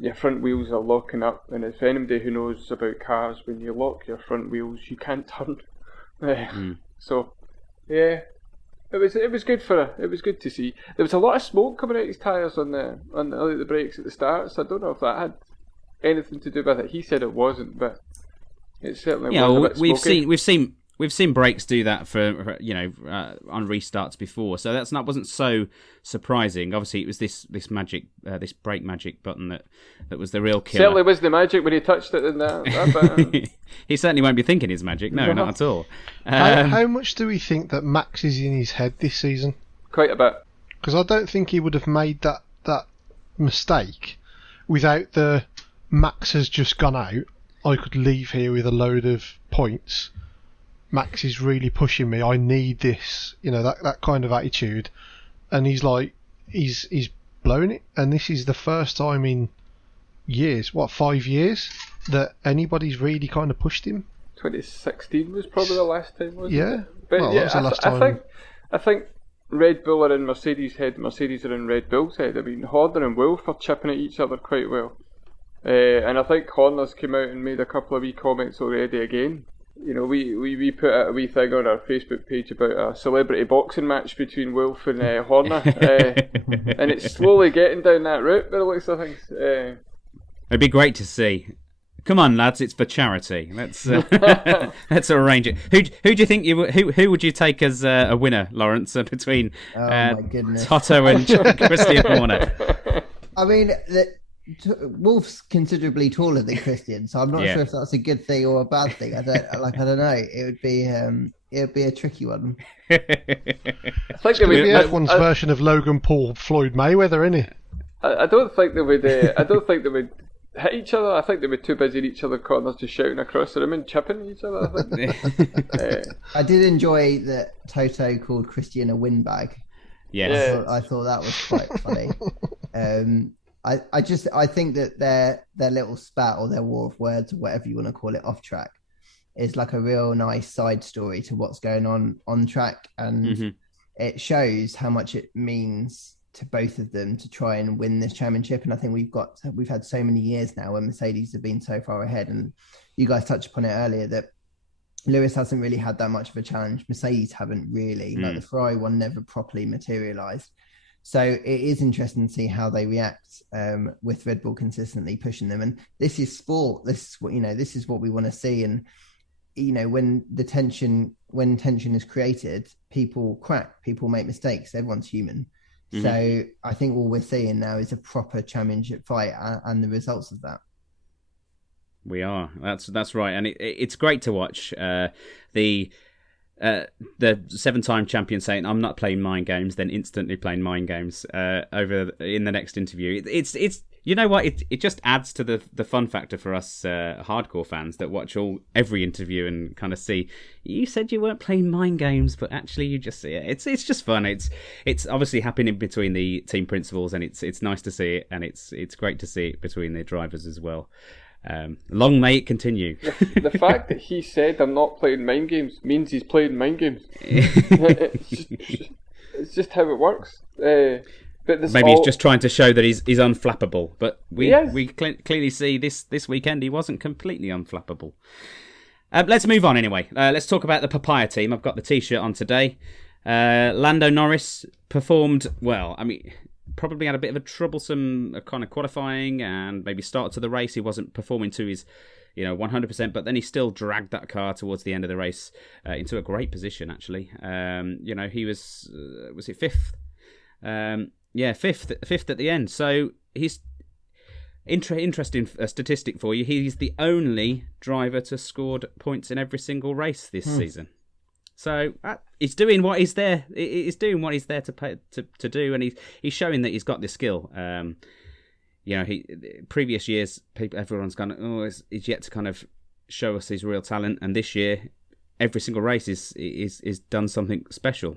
your front wheels are locking up. And if anybody who knows about cars, when you lock your front wheels, you can't turn. So, yeah. It was good it was good to see. There was a lot of smoke coming out of his tyres on the brakes at the start, so I don't know if that had anything to do with it. He said it wasn't, but it certainly was a bit smoky. We've seen brakes do that for on restarts before, so wasn't so surprising. Obviously, it was this magic, this brake magic button that was the real killer. Certainly was the magic when he touched it in that. He certainly won't be thinking it's magic. No, not at all. How much do we think that Max is in his head this season? Quite a bit. Because I don't think he would have made that mistake without the Max has just gone out. I could leave here with a load of points. Max is really pushing me. I need this, that kind of attitude. And he's blown it. And this is the first time in years, 5 years, that anybody's really kind of pushed him. 2016 was probably the last time, wasn't it? But well, that was the last time. I think Red Bull are in Mercedes' head, Mercedes are in Red Bull's head. I mean, Horner and Wolff are chipping at each other quite well. And I think Horner's come out and made a couple of wee comments already again. We put out a wee thing on our Facebook page about a celebrity boxing match between Wolff and Horner. And it's slowly getting down that route by the looks of things. It'd be great to see. Come on, lads! It's for charity. Let's arrange it. Who do you think who would you take as a winner, Lawrence, between my goodness, Toto and Christian Horner? I mean, Wolff's considerably taller than Christian, so I'm not sure if that's a good thing or a bad thing. I don't know. It would be a tricky one. I think it would be F1's version of Logan Paul, Floyd Mayweather, isn't it? I don't think they would. I don't think they would hit each other. I think they were too busy in each other's corners just shouting across the room and chipping each other. I think. I did enjoy that Toto called Christian a windbag. Yes. I thought that was quite funny. I think that their little spat or their war of words or whatever you want to call it off track is like a real nice side story to what's going on track, and it shows how much it means to both of them to try and win this championship. And I think we've had so many years now when Mercedes have been so far ahead, and you guys touched upon it earlier that Lewis hasn't really had that much of a challenge. Mercedes haven't really. Like the Ferrari one never properly materialized. So it is interesting to see how they react with Red Bull consistently pushing them. And this is sport. This is what we want to see. And when tension is created, people crack, people make mistakes. Everyone's human. So I think all we're seeing now is a proper championship fight and the results of that. We are. That's right, and it's great to watch. The 7-time champion saying, "I'm not playing mind games," then instantly playing mind games over in the next interview. It's you know what? It just adds to the fun factor for us hardcore fans that watch every interview and kind of see. You said you weren't playing mind games, but actually you just see it. It's just fun. It's obviously happening between the team principals, and it's nice to see it, and it's great to see it between the drivers as well. Long may it continue. The fact that he said I'm not playing mind games means he's playing mind games. It's just how it works. But maybe he's just trying to show that he's unflappable. But we clearly see this weekend he wasn't completely unflappable. Let's move on anyway. Let's talk about the Papaya team. I've got the T-shirt on today. Lando Norris performed well. I mean, probably had a bit of a troublesome kind of qualifying and maybe start to the race. He wasn't performing to his 100%, but then he still dragged that car towards the end of the race into a great position, actually. He was it fifth? Fifth at the end. So he's interesting statistic for you. He's the only driver to scored points in every single race this season. So he's doing what he's there. He's doing what he's there to do, and he's showing that he's got the skill. Previous years, everyone's gone, he's yet to kind of show us his real talent, and this year, every single race is done something special.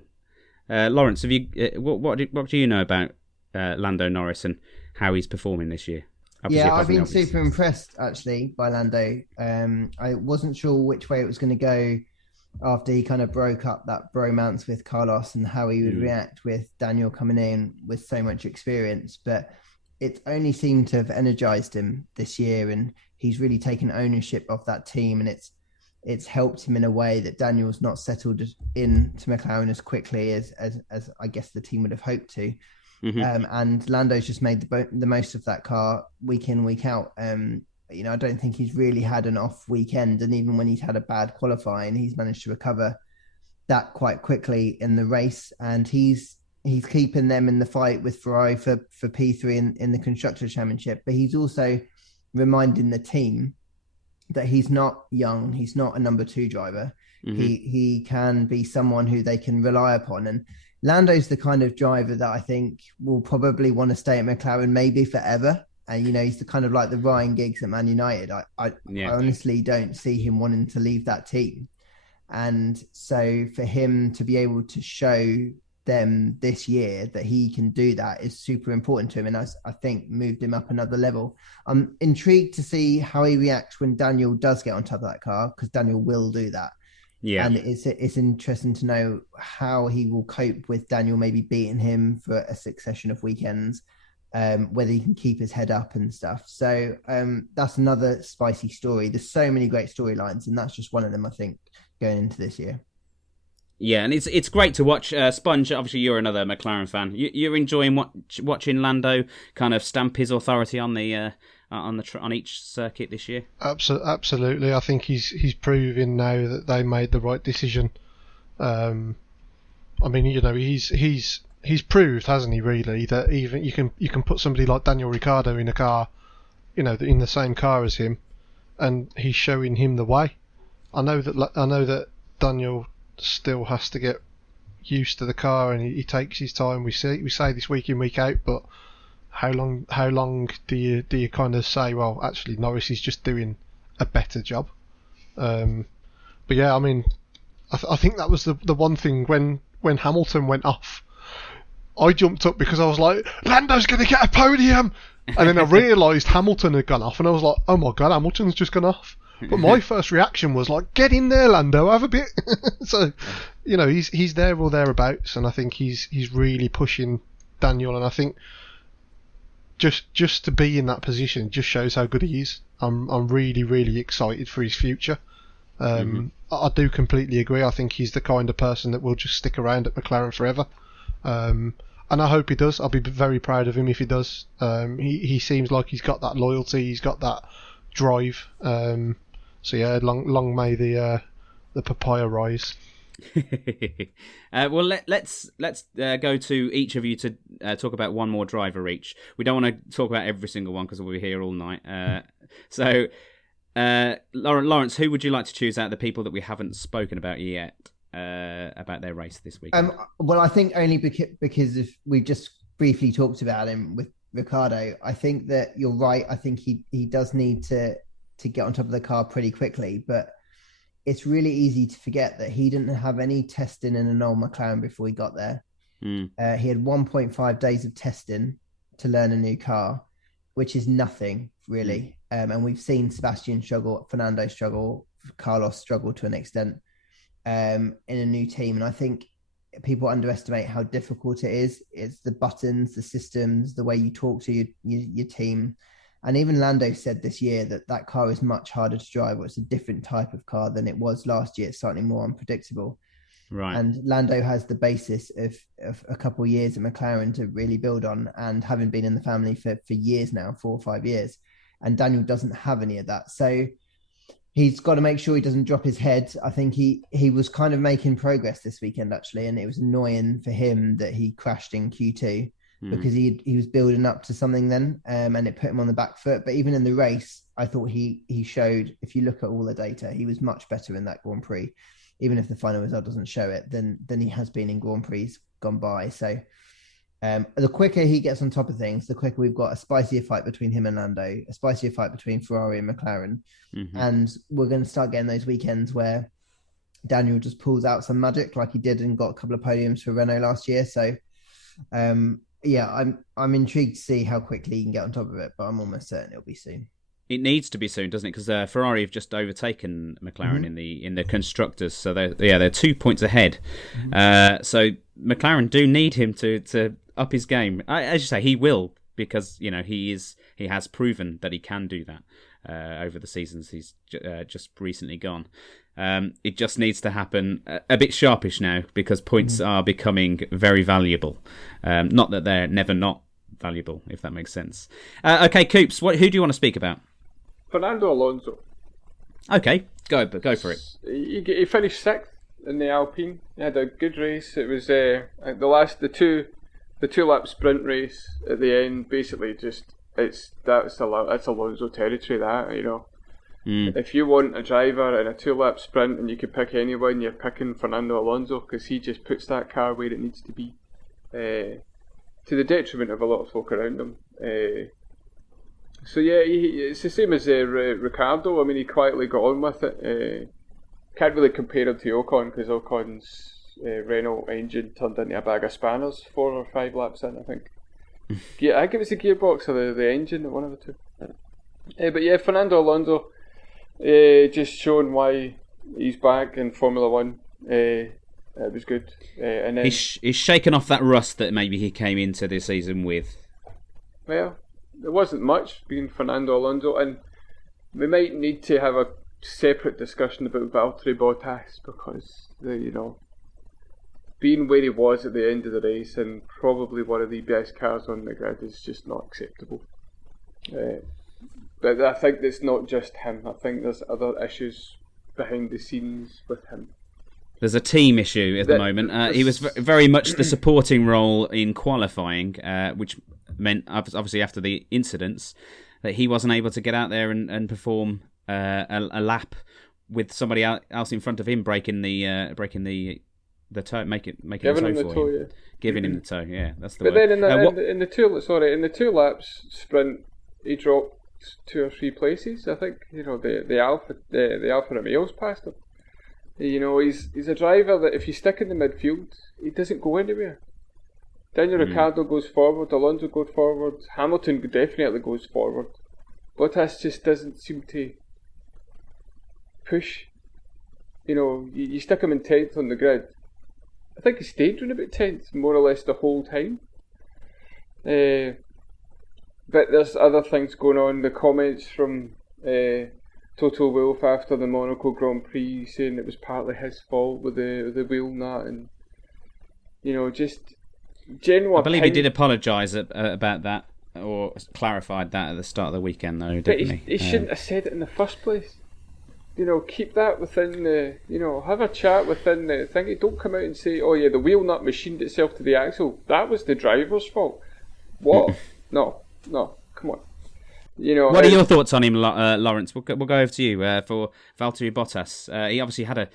Lawrence, have you what do you know about Lando Norris and how he's performing this year? I've been super impressed actually by Lando. I wasn't sure which way it was going to go after he kind of broke up that bromance with Carlos and how he would react with Daniel coming in with so much experience, but it only seemed to have energized him this year, and he's really taken ownership of that team, and it's helped him in a way that Daniel's not settled in to McLaren as quickly as I guess the team would have hoped to. And Lando's just made the most of that car week in, week out. I don't think he's really had an off weekend, and even when he's had a bad qualifying, he's managed to recover that quite quickly in the race, and he's keeping them in the fight with Ferrari for P3 in the Constructors' Championship. But he's also reminding the team that he's not young, he's not a number 2 driver. He can be someone who they can rely upon, and Lando's the kind of driver that I think will probably want to stay at McLaren maybe forever. And, he's the kind of like the Ryan Giggs at Man United. I honestly don't see him wanting to leave that team. And so for him to be able to show them this year that he can do that is super important to him, and I think moved him up another level. I'm intrigued to see how he reacts when Daniel does get on top of that car, because Daniel will do that. Yeah, and it's interesting to know how he will cope with Daniel maybe beating him for a succession of weekends, whether he can keep his head up and stuff. So that's another spicy story. There's so many great storylines, and that's just one of them, I think, going into this year. Yeah, and it's great to watch. Spunge, obviously you're another McLaren fan. You're enjoying watching Lando kind of stamp his authority on the on each circuit this year. Absolutely, I think he's proving now that they made the right decision. I mean, you know, he's proved, hasn't he? Really, that even you can put somebody like Daniel Ricciardo in a car, you know, in the same car as him, and he's showing him the way. I know that Daniel still has to get used to the car, and he takes his time. We say this week in, week out, but how long do you kind of say, well, actually Norris is just doing a better job? But yeah, I mean, I think that was the one thing when Hamilton went off, I jumped up because I was like, Lando's going to get a podium, and then I realised Hamilton had gone off, and I was like, oh my god, Hamilton's just gone off. But my first reaction was like, get in there, Lando, have a bit. So, you know, he's there or thereabouts, and I think he's really pushing Daniel, and I think just to be in that position just shows how good he is. I'm really, really excited for his future. I do completely agree. I think he's the kind of person that will just stick around at McLaren forever. And I hope he does. I'll be very proud of him if he does. He seems like he's got that loyalty, he's got that drive. So yeah, long may the papaya rise. Well, let's go to each of you to talk about one more driver each. We don't want to talk about every single one because we'll be here all night. So, Lawrence, who would you like to choose out of the people that we haven't spoken about yet about their race this week? Well, I think only because if we've just briefly talked about him with Ricciardo, I think that you're right. I think he does need to get on top of the car pretty quickly, but it's really easy to forget that he didn't have any testing in an old McLaren before he got there. He had 1.5 days of testing to learn a new car, which is nothing really. And we've seen Sebastian struggle, Fernando struggle, Carlos struggle to an extent in a new team. And I think people underestimate how difficult it is. It's the buttons, the systems, the way you talk to your team. And even Lando said this year that car is much harder to drive, or it's a different type of car than it was last year. It's slightly more unpredictable. Right. And Lando has the basis of a couple of years at McLaren to really build on, and having been in the family for years now, 4 or 5 years. And Daniel doesn't have any of that. So he's got to make sure he doesn't drop his head. I think he was kind of making progress this weekend, actually. And it was annoying for him that he crashed in Q2. Because he was building up to something then, and it put him on the back foot. But even in the race, I thought he showed, if you look at all the data, he was much better in that Grand Prix, even if the final result doesn't show it, than he has been in Grand Prix gone by. So the quicker he gets on top of things, the quicker we've got a spicier fight between him and Lando, a spicier fight between Ferrari and McLaren. And we're going to start getting those weekends where Daniel just pulls out some magic like he did and got a couple of podiums for Renault last year. So yeah, I'm intrigued to see how quickly he can get on top of it, but I'm almost certain it'll be soon. It needs to be soon, doesn't it? Because Ferrari have just overtaken McLaren in the constructors, so they're 2 points ahead. So McLaren do need him to up his game. As you say, he will, because you know he has proven that he can do that over the seasons he's just recently gone. It just needs to happen a bit sharpish now, because points are becoming very valuable. Not that they're never not valuable, if that makes sense. Okay, Coops, who do you want to speak about? Fernando Alonso. Okay, go for it. He finished 6th in the Alpine. He had a good race. It was the two lap sprint race at the end. Basically, that's Alonso territory. That, you know. If you want a driver in a 2-lap sprint and you could pick anyone, you're picking Fernando Alonso, because he just puts that car where it needs to be, to the detriment of a lot of folk around him. So yeah, it's the same as Ricciardo. I mean, he quietly got on with it. can't really compare him to Ocon because Ocon's Renault engine turned into a bag of spanners 4 or 5 laps in, I think. Yeah, I think it was the gearbox or the engine, one of the two. But yeah, Fernando Alonso just showing why he's back in Formula 1. It was good. And then, he's shaken off that rust that maybe he came into this season with. Well, there wasn't much being Fernando Alonso, and we might need to have a separate discussion about Valtteri Bottas because being where he was at the end of the race and probably one of the best cars on the grid is just not acceptable. But I think it's not just him. I think there's other issues behind the scenes with him. There's a team issue at the moment. He was very much the supporting role in qualifying, which meant obviously after the incidents that he wasn't able to get out there and perform a lap with somebody else in front of him breaking the toe, making giving a him toe the for toe, him. yeah. Giving him the toe, yeah, that's the but word. Then in the 2 laps sprint, he dropped 2 or 3 places. I think the Alfa Romeo's passed him. He's a driver that if you stick in the midfield, he doesn't go anywhere. Daniel Ricciardo goes forward, Alonso goes forward, Hamilton definitely goes forward. Bottas just doesn't seem to push. You stick him in 10th on the grid. I think he stayed around about 10th more or less the whole time. But there's other things going on. The comments from Toto Wolff after the Monaco Grand Prix saying it was partly his fault with the wheel nut and just general. I believe he did apologise about that or clarified that at the start of the weekend, though, didn't he? He shouldn't have said it in the first place. Keep that within the. Have a chat within the thing. Don't come out and say, "Oh yeah, the wheel nut machined itself to the axle." That was the driver's fault. What? No, come on. What are your thoughts on him, Lawrence? We'll go over to you for Valtteri Bottas. He obviously had a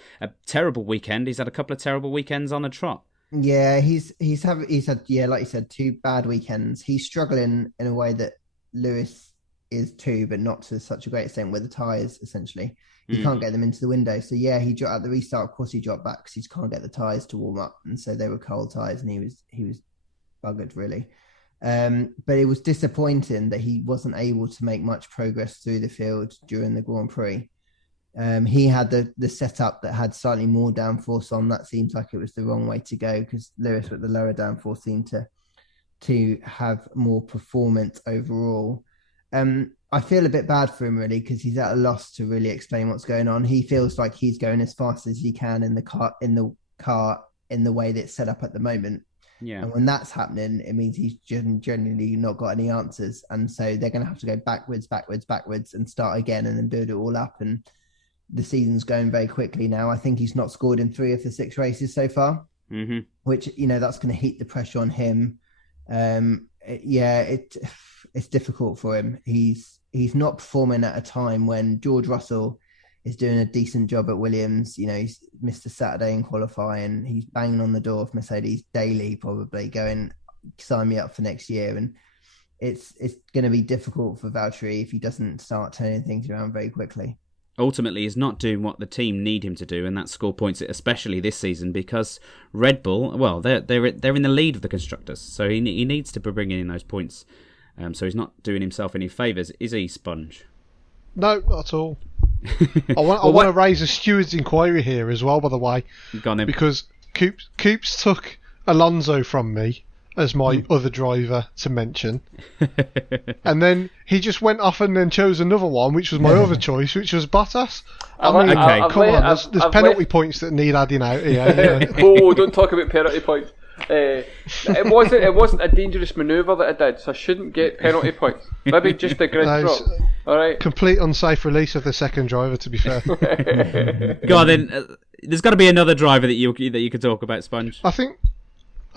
terrible weekend. He's had a couple of terrible weekends on the trot. Yeah, he's had like you said, 2 bad weekends. He's struggling in a way that Lewis is too, but not to such a great extent with the tyres. Essentially, he can't get them into the window. So yeah, he dropped at the restart. Of course, he dropped back because he can't get the tyres to warm up, and so they were cold tyres, and he was buggered really. But it was disappointing that he wasn't able to make much progress through the field during the Grand Prix. He had the setup that had slightly more downforce on. That seems like it was the wrong way to go because Lewis with the lower downforce seemed to have more performance overall. I feel a bit bad for him really because he's at a loss to really explain what's going on. He feels like he's going as fast as he can in the car in the way that's set up at the moment. Yeah. And when that's happening, it means he's genuinely not got any answers. And so they're going to have to go backwards and start again and then build it all up. And the season's going very quickly now. I think he's not scored in 3 of the 6 races so far, which, that's going to heap the pressure on him. It's difficult for him. He's not performing at a time when George Russell is doing a decent job at Williams. He's missed a Saturday in qualifying. He's banging on the door of Mercedes daily, probably going, sign me up for next year. And it's going to be difficult for Valtteri if he doesn't start turning things around very quickly. Ultimately, he's not doing what the team need him to do, and that score points it, especially this season, because Red Bull, well, they're in the lead of the constructors, so he needs to be bringing in those points. So he's not doing himself any favours, is he, Sponge? No, not at all. I want to raise a steward's inquiry here as well, by the way, because Coops took Alonso from me as my other driver to mention, and then he just went off and then chose another one, which was my other choice, which was Bottas. Come on, there's penalty points that need adding out here. Oh, don't talk about penalty points. It wasn't a dangerous manoeuvre that I did, so I shouldn't get penalty points. Maybe just a grid drop. All right. Complete unsafe release of the second driver, to be fair. Go on then. There's got to be another driver that you could talk about, Sponge. I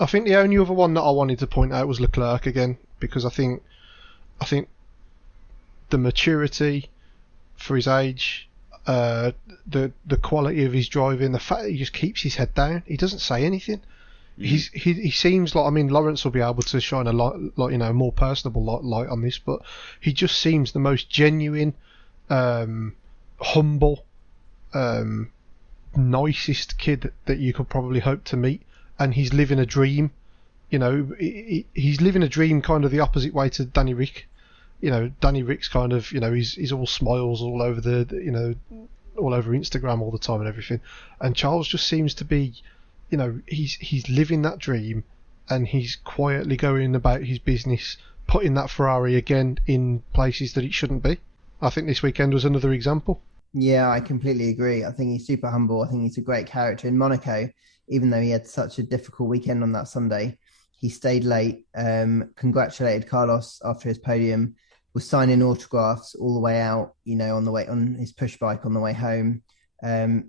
think the only other one that I wanted to point out was Leclerc again, because I think the maturity for his age, the quality of his driving, the fact that he just keeps his head down, he doesn't say anything. He seems like, Lawrence will be able to shine a light, more personable light on this, but he just seems the most genuine, humble nicest kid that you could probably hope to meet, and he's living a dream. You know, he's living a dream kind of the opposite way to Danny Rick. You know, Danny Rick's kind of, you know, he's all smiles all over you know, all over Instagram all the time and everything. And Charles just seems to be, you know, he's living that dream, and he's quietly going about his business, putting that Ferrari again in places that it shouldn't be. I think this weekend was another example. Yeah, I completely agree. I think he's super humble. I think he's a great character. In Monaco, even though he had such a difficult weekend on that Sunday, he stayed late, congratulated Carlos after his podium, was signing autographs all the way out, you know, on his push bike on the way home.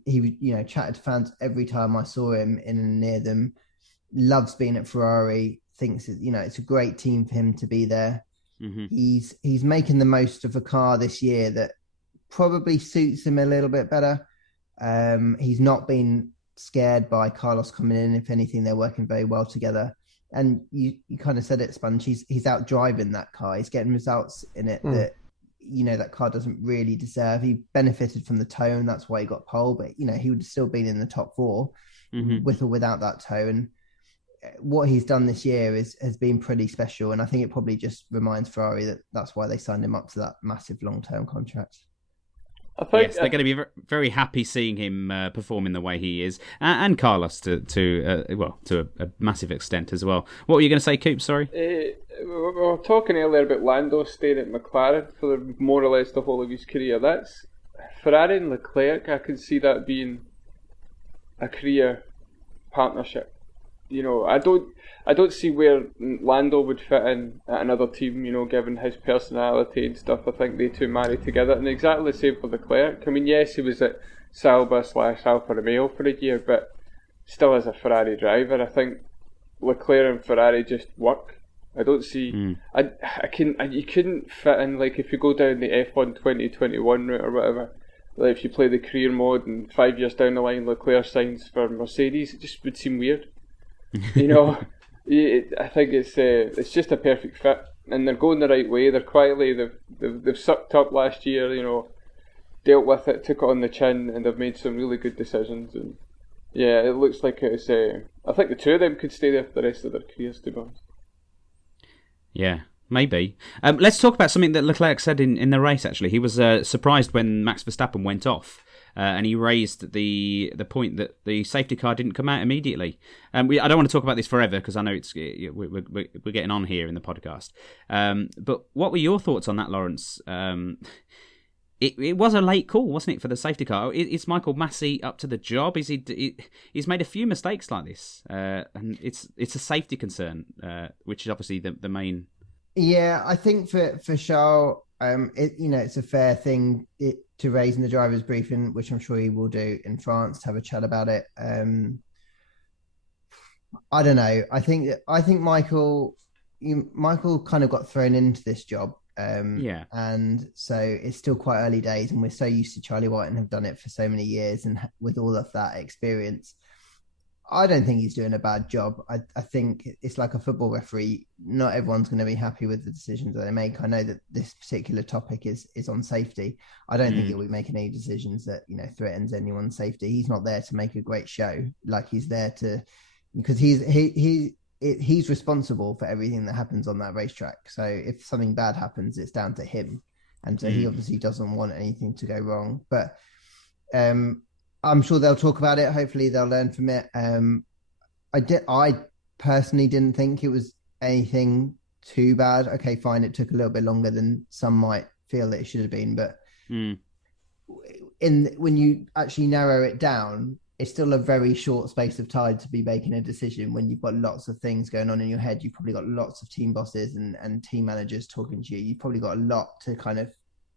He, you know, chatted to fans every time I saw him in and near them. Loves being at Ferrari, thinks, you know, it's a great team for him to be there. Mm-hmm. He's making the most of a car this year that probably suits him a little bit better. He's not been scared by Carlos coming in. If anything, they're working very well together. And you kind of said it, Sponge. He's out driving that car. He's getting results in it that, you know, that car doesn't really deserve. He benefited from the tow, and that's why he got pole. But, you know, he would have still been in the top four with or without that tow. And what he's done this year has been pretty special. And I think it probably just reminds Ferrari that's why they signed him up to that massive long-term contract. I think, yes, they're going to be very happy seeing him perform in the way he is, and Carlos to a massive extent as well. What were you going to say, Coops? Sorry. We were talking earlier about Lando staying at McLaren for more or less the whole of his career. That's Ferrari and Leclerc. I could see that being a career partnership. You know, I don't see where Lando would fit in at another team, you know, given his personality and stuff. I think they two marry together, and exactly the same for Leclerc. I mean, yes, he was at Sauber/Alfa Romeo for a year, but still as a Ferrari driver, I think Leclerc and Ferrari just work. I don't see. You couldn't fit in, like, if you go down the F1 2021 route or whatever. Like, if you play the career mode and 5 years down the line Leclerc signs for Mercedes, it just would seem weird. You know, I think it's just a perfect fit, and they're going the right way. They're quietly they've sucked up last year, you know, dealt with it, took it on the chin, and they've made some really good decisions. And yeah, it looks like it's. I think the two of them could stay there for the rest of their careers, to be honest. Yeah, maybe. Let's talk about something that Leclerc said in the race. Actually, he was surprised when Max Verstappen went off. And he raised the point that the safety car didn't come out immediately. I don't want to talk about this forever because I know we're getting on here in the podcast. But what were your thoughts on that, Lawrence? It was a late call, wasn't it, for the safety car? Is Michael Massey up to the job? He's made a few mistakes like this, and it's a safety concern, which is obviously the main. Yeah, I think for Charles, it's a fair thing to raise in the driver's briefing, which I'm sure he will do in France, to have a chat about it. I don't know. I think Michael kind of got thrown into this job. And so it's still quite early days, and we're so used to Charlie White and have done it for so many years, and with all of that experience, I don't think he's doing a bad job. I think it's like a football referee. Not everyone's going to be happy with the decisions that they make. I know that this particular topic is on safety. I don't think he'll be making any decisions that, you know, threatens anyone's safety. He's not there to make a great show. Like, he's there because he's responsible for everything that happens on that racetrack. So if something bad happens, it's down to him. And so he obviously doesn't want anything to go wrong. But I'm sure they'll talk about it. Hopefully they'll learn from it. I personally didn't think it was anything too bad. Okay, fine. It took a little bit longer than some might feel that it should have been. But when you actually narrow it down, it's still a very short space of time to be making a decision when you've got lots of things going on in your head. You've probably got lots of team bosses and team managers talking to you. You've probably got a lot to kind of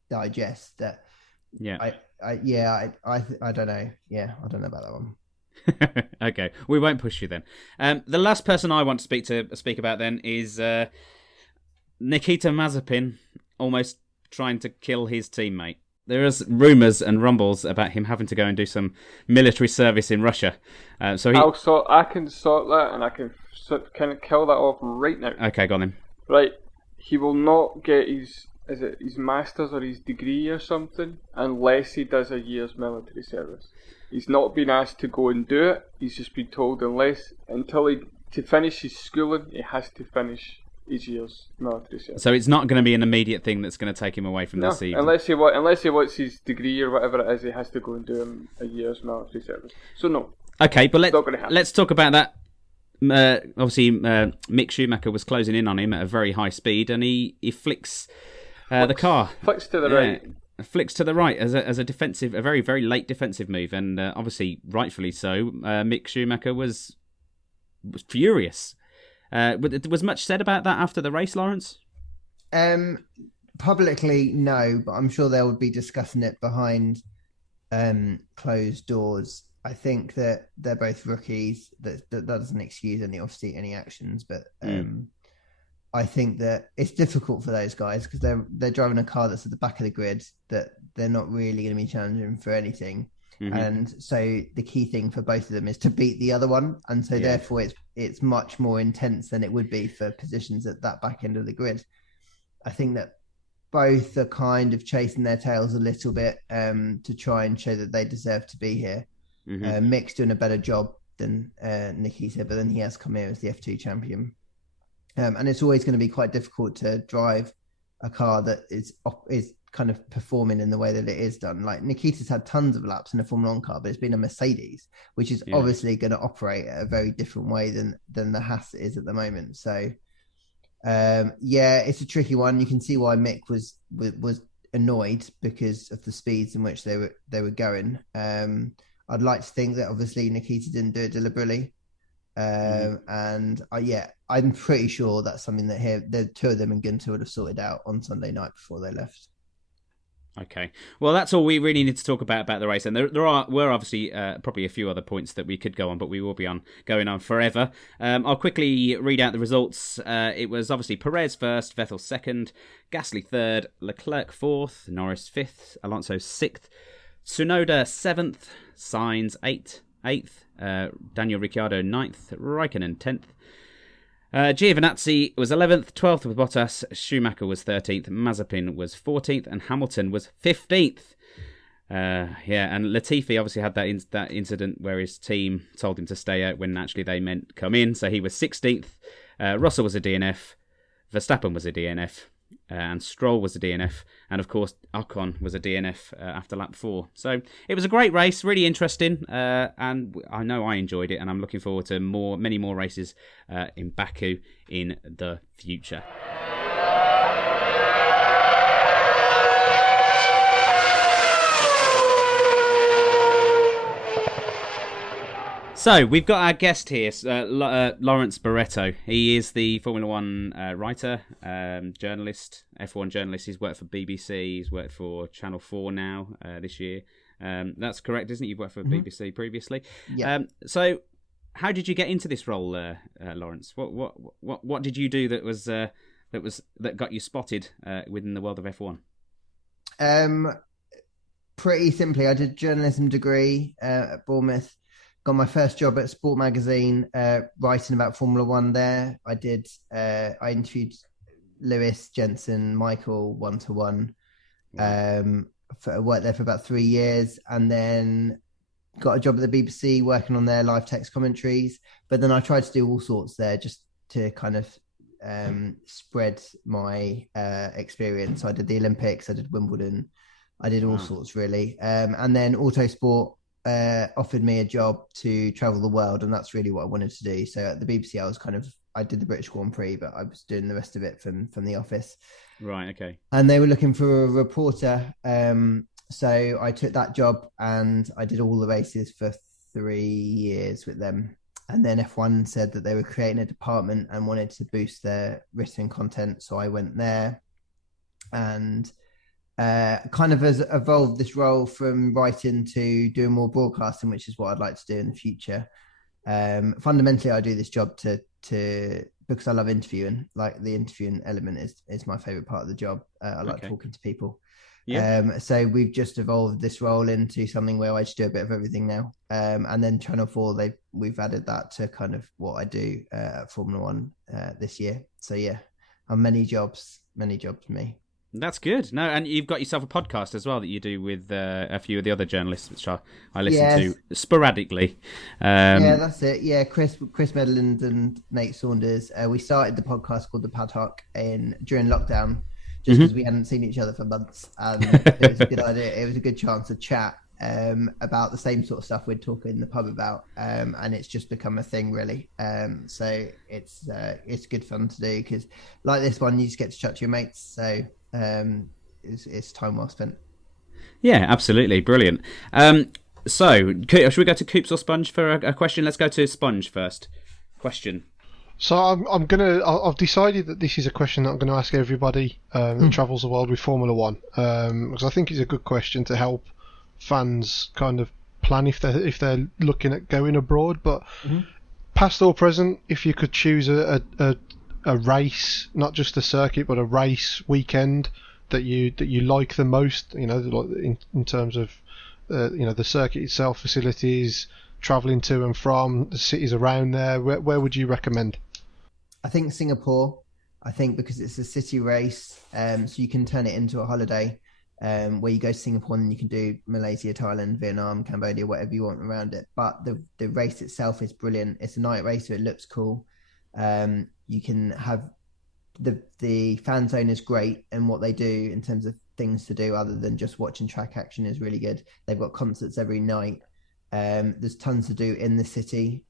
digest that. Yeah. I don't know. Yeah, I don't know about that one. Okay, we won't push you then. The last person I want to speak about then is Nikita Mazepin almost trying to kill his teammate. There is rumours and rumbles about him having to go and do some military service in Russia. I can sort that, and I can kill that off right now. Okay, go on then. Right, he will not get his master's or his degree or something unless he does a year's military service. He's not been asked to go and do it. He's just been told to finish his schooling, he has to finish his year's military service. So it's not going to be an immediate thing that's going to take him away from this season? Unless he wants his degree or whatever it is, he has to go and do a year's military service. So no. Okay, but not going to happen. Let's talk about that. Obviously, Mick Schumacher was closing in on him at a very high speed, and he flicks the car. Flicks to the right. Flicks to the right as a defensive, a very, very late defensive move, and obviously, rightfully so. Mick Schumacher was furious. Was much said about that after the race, Lawrence? Publicly, no, but I'm sure they would be discussing it behind closed doors. I think that they're both rookies. That doesn't excuse any actions, but I think that it's difficult for those guys because they're driving a car that's at the back of the grid, that they're not really going to be challenging for anything. Mm-hmm. And so the key thing for both of them is to beat the other one, and so therefore it's much more intense than it would be for positions at that back end of the grid. I think that both are kind of chasing their tails a little bit to try and show that they deserve to be here. Mm-hmm. Mick's doing a better job than Nikita, but then he has come here as the F2 champion. And it's always going to be quite difficult to drive a car that is kind of performing in the way that it is done. Like Nikita's had tons of laps in a Formula 1 car, but it's been a Mercedes, which is obviously going to operate at a very different way than the Haas is at the moment. So, it's a tricky one. You can see why Mick was annoyed because of the speeds in which they were going. I'd like to think that obviously Nikita didn't do it deliberately. And I'm pretty sure that's something that the two of them and Gunter would have sorted out on Sunday night before they left. Okay, well, that's all we really need to talk about the race. And there were obviously probably a few other points that we could go on, but we will be going on forever. I'll quickly read out the results. It was obviously Perez first, Vettel second, Gasly third, Leclerc fourth, Norris fifth, Alonso sixth, Tsunoda seventh, Sainz eighth, Daniel Ricciardo 9th, Raikkonen 10th, Giovinazzi was 11th, 12th with Bottas, Schumacher was 13th, Mazepin was 14th, and Hamilton was 15th. And Latifi obviously had that incident where his team told him to stay out when actually they meant come in, so he was 16th. Russell was a DNF, Verstappen was a DNF, and Stroll was a DNF, and of course Ocon was a DNF after lap 4. So it was a great race, really interesting, and I know I enjoyed it, and I'm looking forward to many more races in Baku in the future. So, we've got our guest here, Lawrence Barretto. He is the Formula 1 writer, journalist, F1 journalist. He's worked for BBC, he's worked for Channel 4 now this year. That's correct, isn't it? You've worked for BBC previously. Yeah. So, how did you get into this role, Lawrence? What did you do that got you spotted within the world of F1? Pretty simply, I did a journalism degree at Bournemouth. Got my first job at Sport Magazine, writing about Formula 1 there. I interviewed Lewis, Jensen, Michael one-to-one. Worked there for about 3 years, and then got a job at the BBC working on their live text commentaries. But then I tried to do all sorts there just to kind of spread my experience. So I did the Olympics, I did Wimbledon, I did all sorts really. And then Autosport offered me a job to travel the world, and that's really what I wanted to do. So at the BBC, I did the British Grand Prix, but I was doing the rest of it from the office. Right, okay. And they were looking for a reporter, so I took that job and I did all the races for 3 years with them. And then F1 said that they were creating a department and wanted to boost their written content, so I went there and kind of has evolved this role from writing to doing more broadcasting, which is what I'd like to do in the future. Fundamentally, I do this job to because I love interviewing. Like the interviewing element is my favorite part of the job. I like talking to people. Yeah. So we've just evolved this role into something where I just do a bit of everything now. And then Channel 4, we've added that to kind of what I do at Formula 1 this year. So yeah, many jobs for me. That's good. No, and you've got yourself a podcast as well that you do with a few of the other journalists, which I listen to sporadically. Yeah, that's it. Yeah, Chris Medland and Nate Saunders. We started the podcast called The Paddock during lockdown, just because we hadn't seen each other for months, and it was a good idea. It was a good chance to chat about the same sort of stuff we'd talk in the pub about, and it's just become a thing really. So it's good fun to do, because like this one, you just get to chat to your mates. So it's time well spent. Yeah, absolutely, brilliant. So should we go to Coops or Sponge for a question? Let's go to Sponge first. Question. So I've decided that this is a question that I'm going to ask everybody that travels the world with Formula One, because I think it's a good question to help fans kind of plan if they're looking at going abroad. But past or present, if you could choose a race, not just a circuit, but a race weekend that you like the most, like in terms of the circuit itself, facilities, travelling to and from the cities around there, where would you recommend? I think Singapore. I think because it's a city race, so you can turn it into a holiday, where you go to Singapore and you can do Malaysia, Thailand, Vietnam, Cambodia, whatever you want around it. But the race itself is brilliant. It's a night race, so it looks cool. You can have the fan zone is great, and what they do in terms of things to do other than just watching track action is really good. They've got concerts every night. There's tons to do in the city.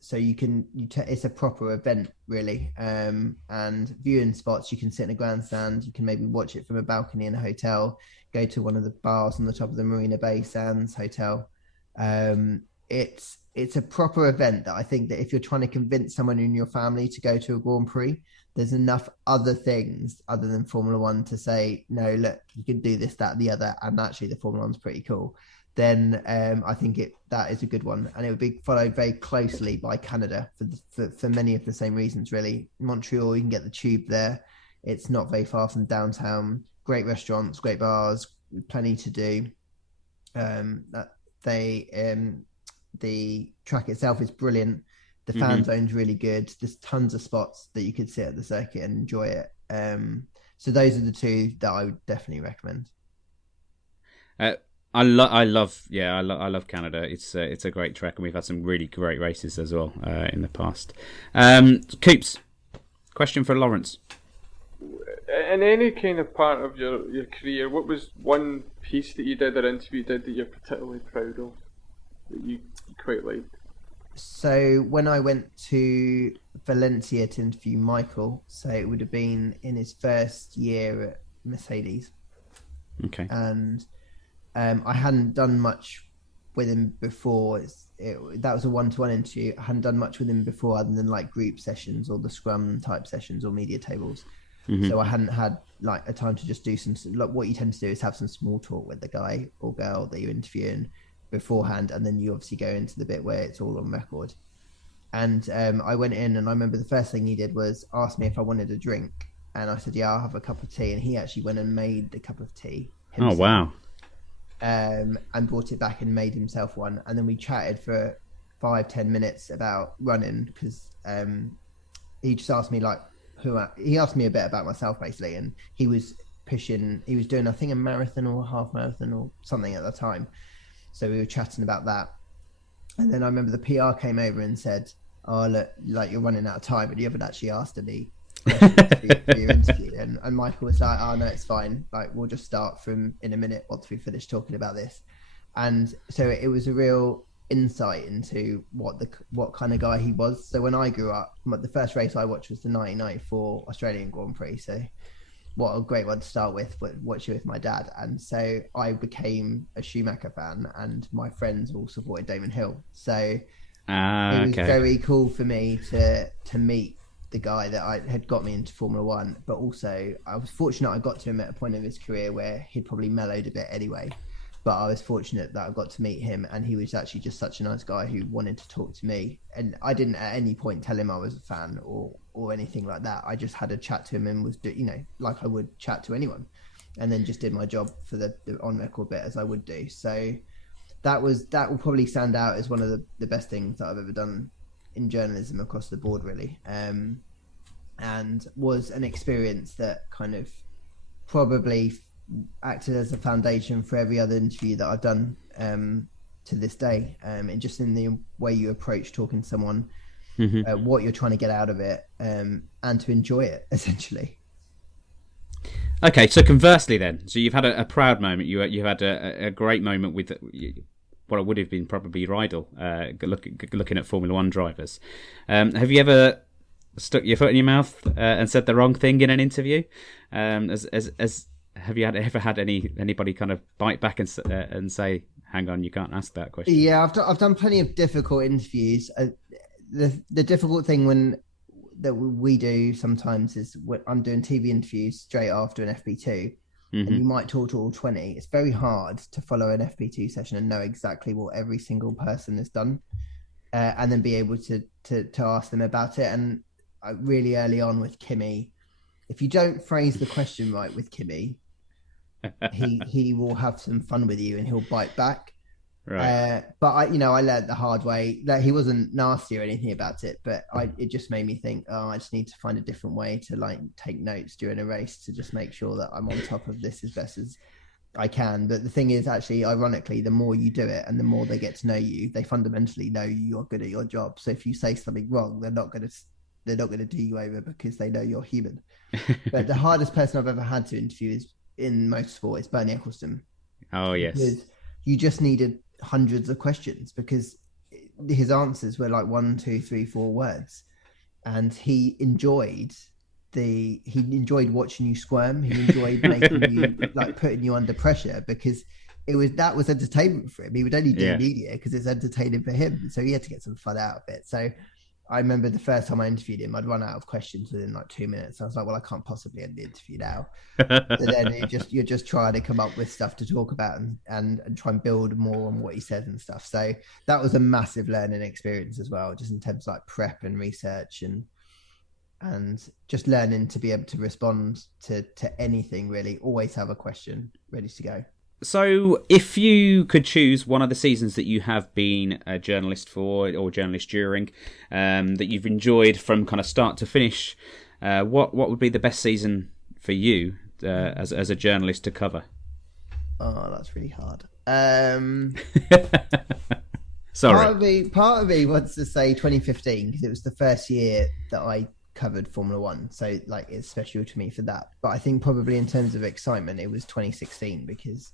So it's a proper event really. And viewing spots, you can sit in a grandstand, you can maybe watch it from a balcony in a hotel, go to one of the bars on the top of the Marina Bay Sands Hotel. It's a proper event that I think that if you're trying to convince someone in your family to go to a Grand Prix, there's enough other things other than Formula One to say, no, look, you can do this, that, the other, and actually the Formula One's pretty cool. Then I think that is a good one, and it would be followed very closely by Canada for many of the same reasons. Really, Montreal, you can get the tube there; it's not very far from downtown. Great restaurants, great bars, plenty to do. The track itself is brilliant. The fan zone's really good. There's tons of spots that you could sit at the circuit and enjoy it. So those are the two that I would definitely recommend. I love Canada. It's a great track, and we've had some really great races as well in the past. Coops, question for Lawrence. In any kind of part of your career, what was one piece that you did or interview you did that you're particularly proud of, that you quite liked? So when I went to Valencia to interview Michael, so it would have been in his first year at Mercedes. Okay. And I hadn't done much with him before. That was a one-to-one interview. I hadn't done much with him before other than like group sessions or the scrum type sessions or media tables. So I hadn't had like a time to just do some, like what you tend to do is have some small talk with the guy or girl that you're interviewing beforehand, and then you obviously go into the bit where it's all on record. And I went in, and I remember the first thing he did was ask me if I wanted a drink, and I said, yeah, I'll have a cup of tea. And he actually went and made the cup of tea himself. Oh wow. And brought it back and made himself one, and then we chatted for 5-10 minutes about running, because he just asked me like he asked me a bit about myself basically, and he was doing I think a marathon or a half marathon or something at the time, so we were chatting about that. And then I remember the PR came over and said, oh look, like you're running out of time, but you haven't actually asked any questions for your interview. And Michael was like, oh no, it's fine, like we'll just start from in a minute once we finish talking about this. And so it was a real insight into what kind of guy he was. So when I grew up, the first race I watched was the 1994 Australian Grand Prix, so what a great one to start with, but watching with my dad. And so I became a Schumacher fan, and my friends all supported Damon Hill, so it was very cool for me to meet the guy that had got me into Formula One. But also I was fortunate I got to him at a point in his career where he'd probably mellowed a bit anyway, but I was fortunate that I got to meet him, and he was actually just such a nice guy who wanted to talk to me. And I didn't at any point tell him I was a fan or anything like that. I just had a chat to him and was, like I would chat to anyone, and then just did my job for the on record bit as I would do. So that will probably stand out as one of the best things that I've ever done in journalism across the board, really. And was an experience that kind of probably acted as a foundation for every other interview that I've done to this day. And just in the way you approach talking to someone, what you're trying to get out of it, and to enjoy it, essentially. Okay, so conversely then, so you've had a proud moment. You had a great moment with what would have been probably your idol, looking at Formula One drivers. Have you ever stuck your foot in your mouth and said the wrong thing in an interview? Have you ever had anybody kind of bite back and say, "Hang on, you can't ask that question"? Yeah, I've done plenty of difficult interviews. The difficult thing that we do sometimes is when I'm doing TV interviews straight after an FP2, and you might talk to all 20. It's very hard to follow an FP2 session and know exactly what every single person has done, and then be able to ask them about it. And really early on with Kimi, if you don't phrase the question right with Kimi, he will have some fun with you and he'll bite back. Right. But I learned the hard way that he wasn't nasty or anything about it, but it just made me think, I just need to find a different way to like take notes during a race to just make sure that I'm on top of this as best as I can. But the thing is, actually, ironically, the more you do it and the more they get to know you, they fundamentally know you're good at your job. So if you say something wrong, they're not going to do you over because they know you're human. But the hardest person I've ever had to interview is in motorsport is Bernie Ecclestone. Oh yes, because you just needed hundreds of questions because his answers were like 1, 2, 3, 4 words, and he enjoyed watching you squirm. He enjoyed making you like putting you under pressure because that was entertainment for him. He would only do media because it's entertaining for him, so he had to get some fun out of it. So I remember the first time I interviewed him, I'd run out of questions within like 2 minutes. I was like, well, I can't possibly end the interview now. So then you're just trying to come up with stuff to talk about and try and build more on what he says and stuff. So that was a massive learning experience as well, just in terms of like prep and research and just learning to be able to respond to anything really. Always have a question ready to go. So if you could choose one of the seasons that you have been a journalist for or journalist during, that you've enjoyed from kind of start to finish, what would be the best season for you as a journalist to cover? Oh, that's really hard. Sorry. Part of me wants to say 2015 because it was the first year that I covered Formula One, so like it's special to me for that. But I think probably in terms of excitement, it was 2016 because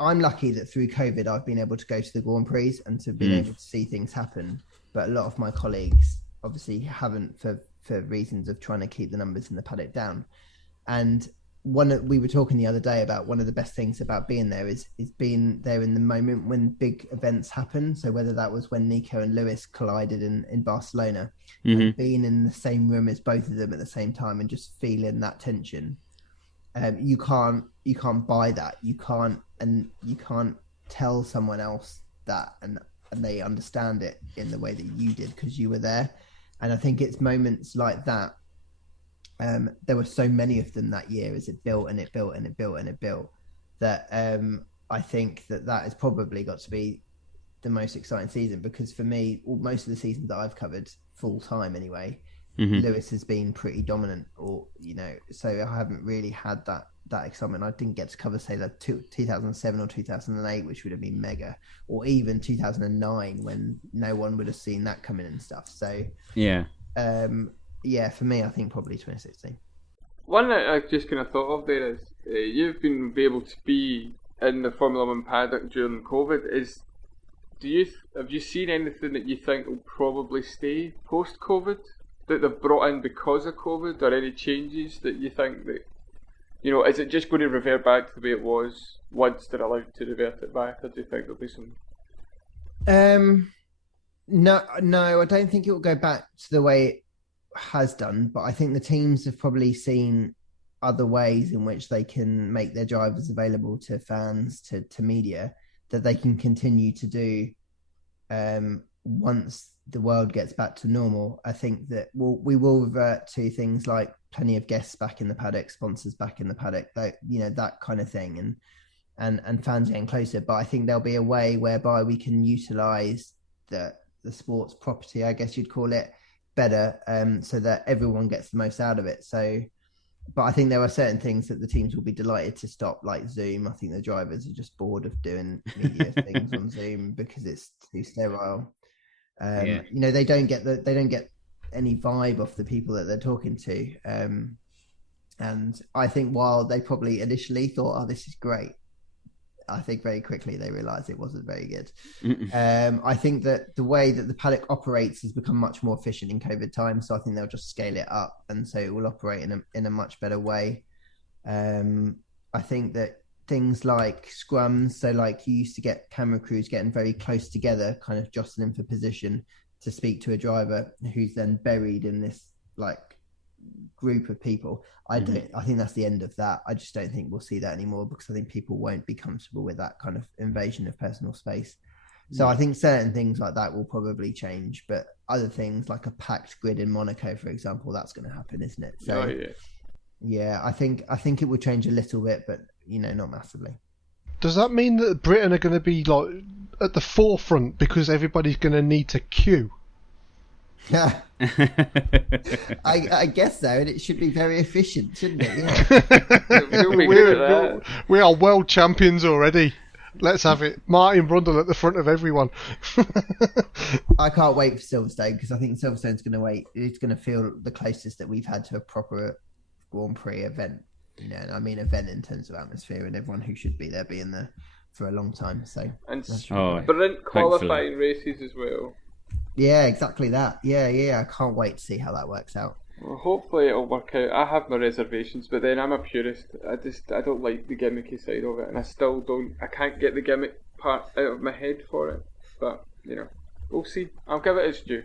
I'm lucky that through COVID I've been able to go to the Grand Prix and to be able to see things happen, but a lot of my colleagues obviously haven't for reasons of trying to keep the numbers in the paddock down. And we were talking the other day about one of the best things about being there is being there in the moment when big events happen. So whether that was when Nico and Lewis collided in Barcelona, and being in the same room as both of them at the same time and just feeling that tension. You can't buy that. You can't tell someone else that and they understand it in the way that you did because you were there. And I think it's moments like that. There were so many of them that year as it built and it built and it built and it built that I think that has probably got to be the most exciting season because for me, most of the seasons that I've covered full time anyway, Lewis has been pretty dominant, so I haven't really had that excitement. I didn't get to cover, say, like 2007 or 2008, which would have been mega, or even 2009 when no one would have seen that coming and stuff. So for me, I think probably 2016. One that I just kind of thought of there is you've been able to be in the Formula One paddock during COVID. Have you seen anything that you think will probably stay post-COVID? That they've brought in because of COVID, or any changes that you think that, is it just going to revert back to the way it was once they're allowed to revert it back, or do you think there'll be some? No, I don't think it will go back to the way it has done, but I think the teams have probably seen other ways in which they can make their drivers available to fans, to media, that they can continue to do once the world gets back to normal. I think that we will revert to things like plenty of guests back in the paddock, sponsors back in the paddock, that kind of thing, and fans getting closer. But I think there'll be a way whereby we can utilize the sports property, I guess you'd call it, better, so that everyone gets the most out of it. So, but I think there are certain things that the teams will be delighted to stop, like Zoom. I think the drivers are just bored of doing media things on Zoom because it's too sterile. You know, they don't get any vibe off the people that they're talking to. And I think while they probably initially thought, oh, this is great, I think very quickly they realised it wasn't very good. I think that the way that the paddock operates has become much more efficient in COVID times, so I think they'll just scale it up, and so it will operate in a much better way. I think that things like scrums, so like you used to get camera crews getting very close together, kind of jostling for position to speak to a driver who's then buried in this like group of people. I think that's the end of that. I just don't think we'll see that anymore, because I think people won't be comfortable with that kind of invasion of personal space. So I think certain things like that will probably change, but other things like a packed grid in Monaco, for example, that's going to happen, isn't it? So yeah, I think it will change a little bit, but you know, not massively. Does that mean that Britain are going to be like at the forefront because everybody's going to need to queue? Yeah, I guess so, and it should be very efficient, shouldn't it? Yeah. We are world champions already. Let's have it. Martin Brundle at the front of everyone. I can't wait for Silverstone, because I think Silverstone's going to wait. It's going to feel the closest that we've had to a proper Grand Prix event. You know, and I mean event in terms of atmosphere, and everyone who should be there being there for a long time. So, and sprint qualifying races as well. Yeah, exactly that. Yeah. I can't wait to see how that works out. Well, hopefully it'll work out. I have my reservations, but then I'm a purist. I don't like the gimmicky side of it, and I can't get the gimmick part out of my head for it. But, you know, we'll see. I'll give it its due.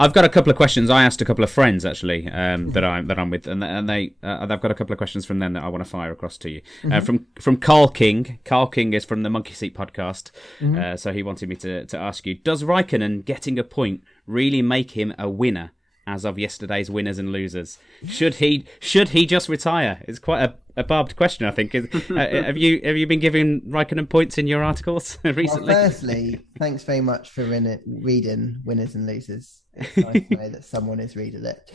I've got a couple of questions. I asked a couple of friends actually that I'm with, and they I've got a couple of questions from them that I want to fire across to you. From Carl King. Carl King is from the Monkey Seat podcast, so he wanted me to ask you: does Räikkönen getting a point really make him a winner as of yesterday's winners and losers? Should he just retire? It's quite a barbed question, I think. Have you been giving Räikkönen points in your articles recently? Well, firstly, thanks very much for reading Winners and Losers. It's nice to know that someone is reading it.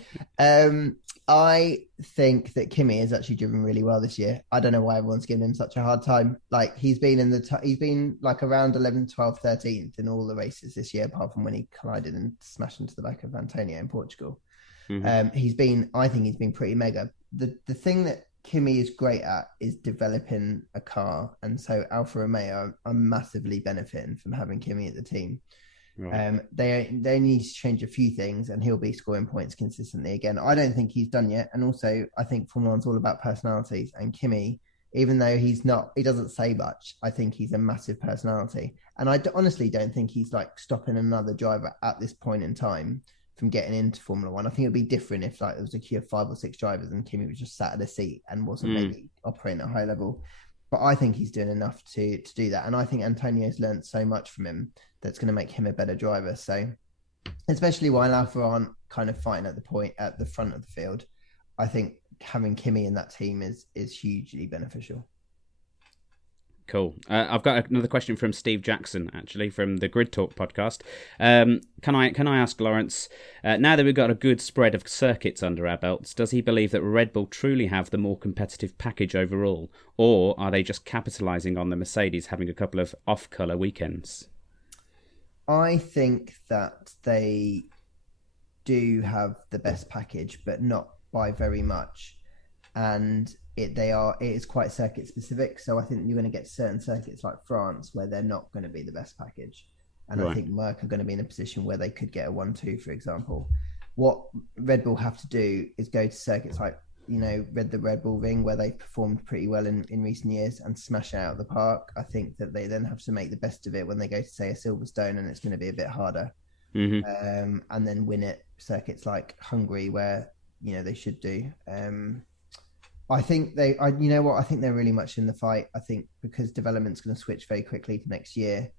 I think that Kimi has actually driven really well this year. I don't know why everyone's giving him such a hard time. Like, he's been he's been like around 11th, 12th, 13th in all the races this year, apart from when he collided and smashed into the back of Antonio in Portugal. I think he's been pretty mega. The thing that Kimi is great at is developing a car, and so Alfa Romeo are massively benefiting from having Kimi at the team. Right. They need to change a few things, and he'll be scoring points consistently again. I don't think he's done yet, and also I think Formula One's all about personalities, and Kimi, even though he doesn't say much, I think he's a massive personality, and I honestly don't think he's like stopping another driver at this point in time from getting into Formula One. I think it'd be different if like there was a queue of 5 or 6 drivers and Kimi was just sat at a seat and wasn't maybe operating at a high level. But I think he's doing enough to do that. And I think Antonio's learned so much from him that's going to make him a better driver. So especially while Alfa aren't kind of fighting at the front of the field, I think having Kimi in that team is hugely beneficial. Cool. I've got another question from Steve Jackson, actually, from the Grid Talk podcast. Can I ask Lawrence, now that we've got a good spread of circuits under our belts, does he believe that Red Bull truly have the more competitive package overall, or are they just capitalising on the Mercedes having a couple of off-colour weekends? I think that they do have the best package, but not by very much. And it is quite circuit specific. So I think you're going to get certain circuits like France where they're not going to be the best package. And right. I think Merc are going to be in a position where they could get a 1-2, for example. What Red Bull have to do is go to circuits like, you know, the Red Bull Ring, where they've performed pretty well in recent years, and smash it out of the park. I think that they then have to make the best of it when they go to, say, a Silverstone, and it's going to be a bit harder. And then win it circuits like Hungary, where, you know, they should do. I think I think they're really much in the fight. I think because development's going to switch very quickly to next year,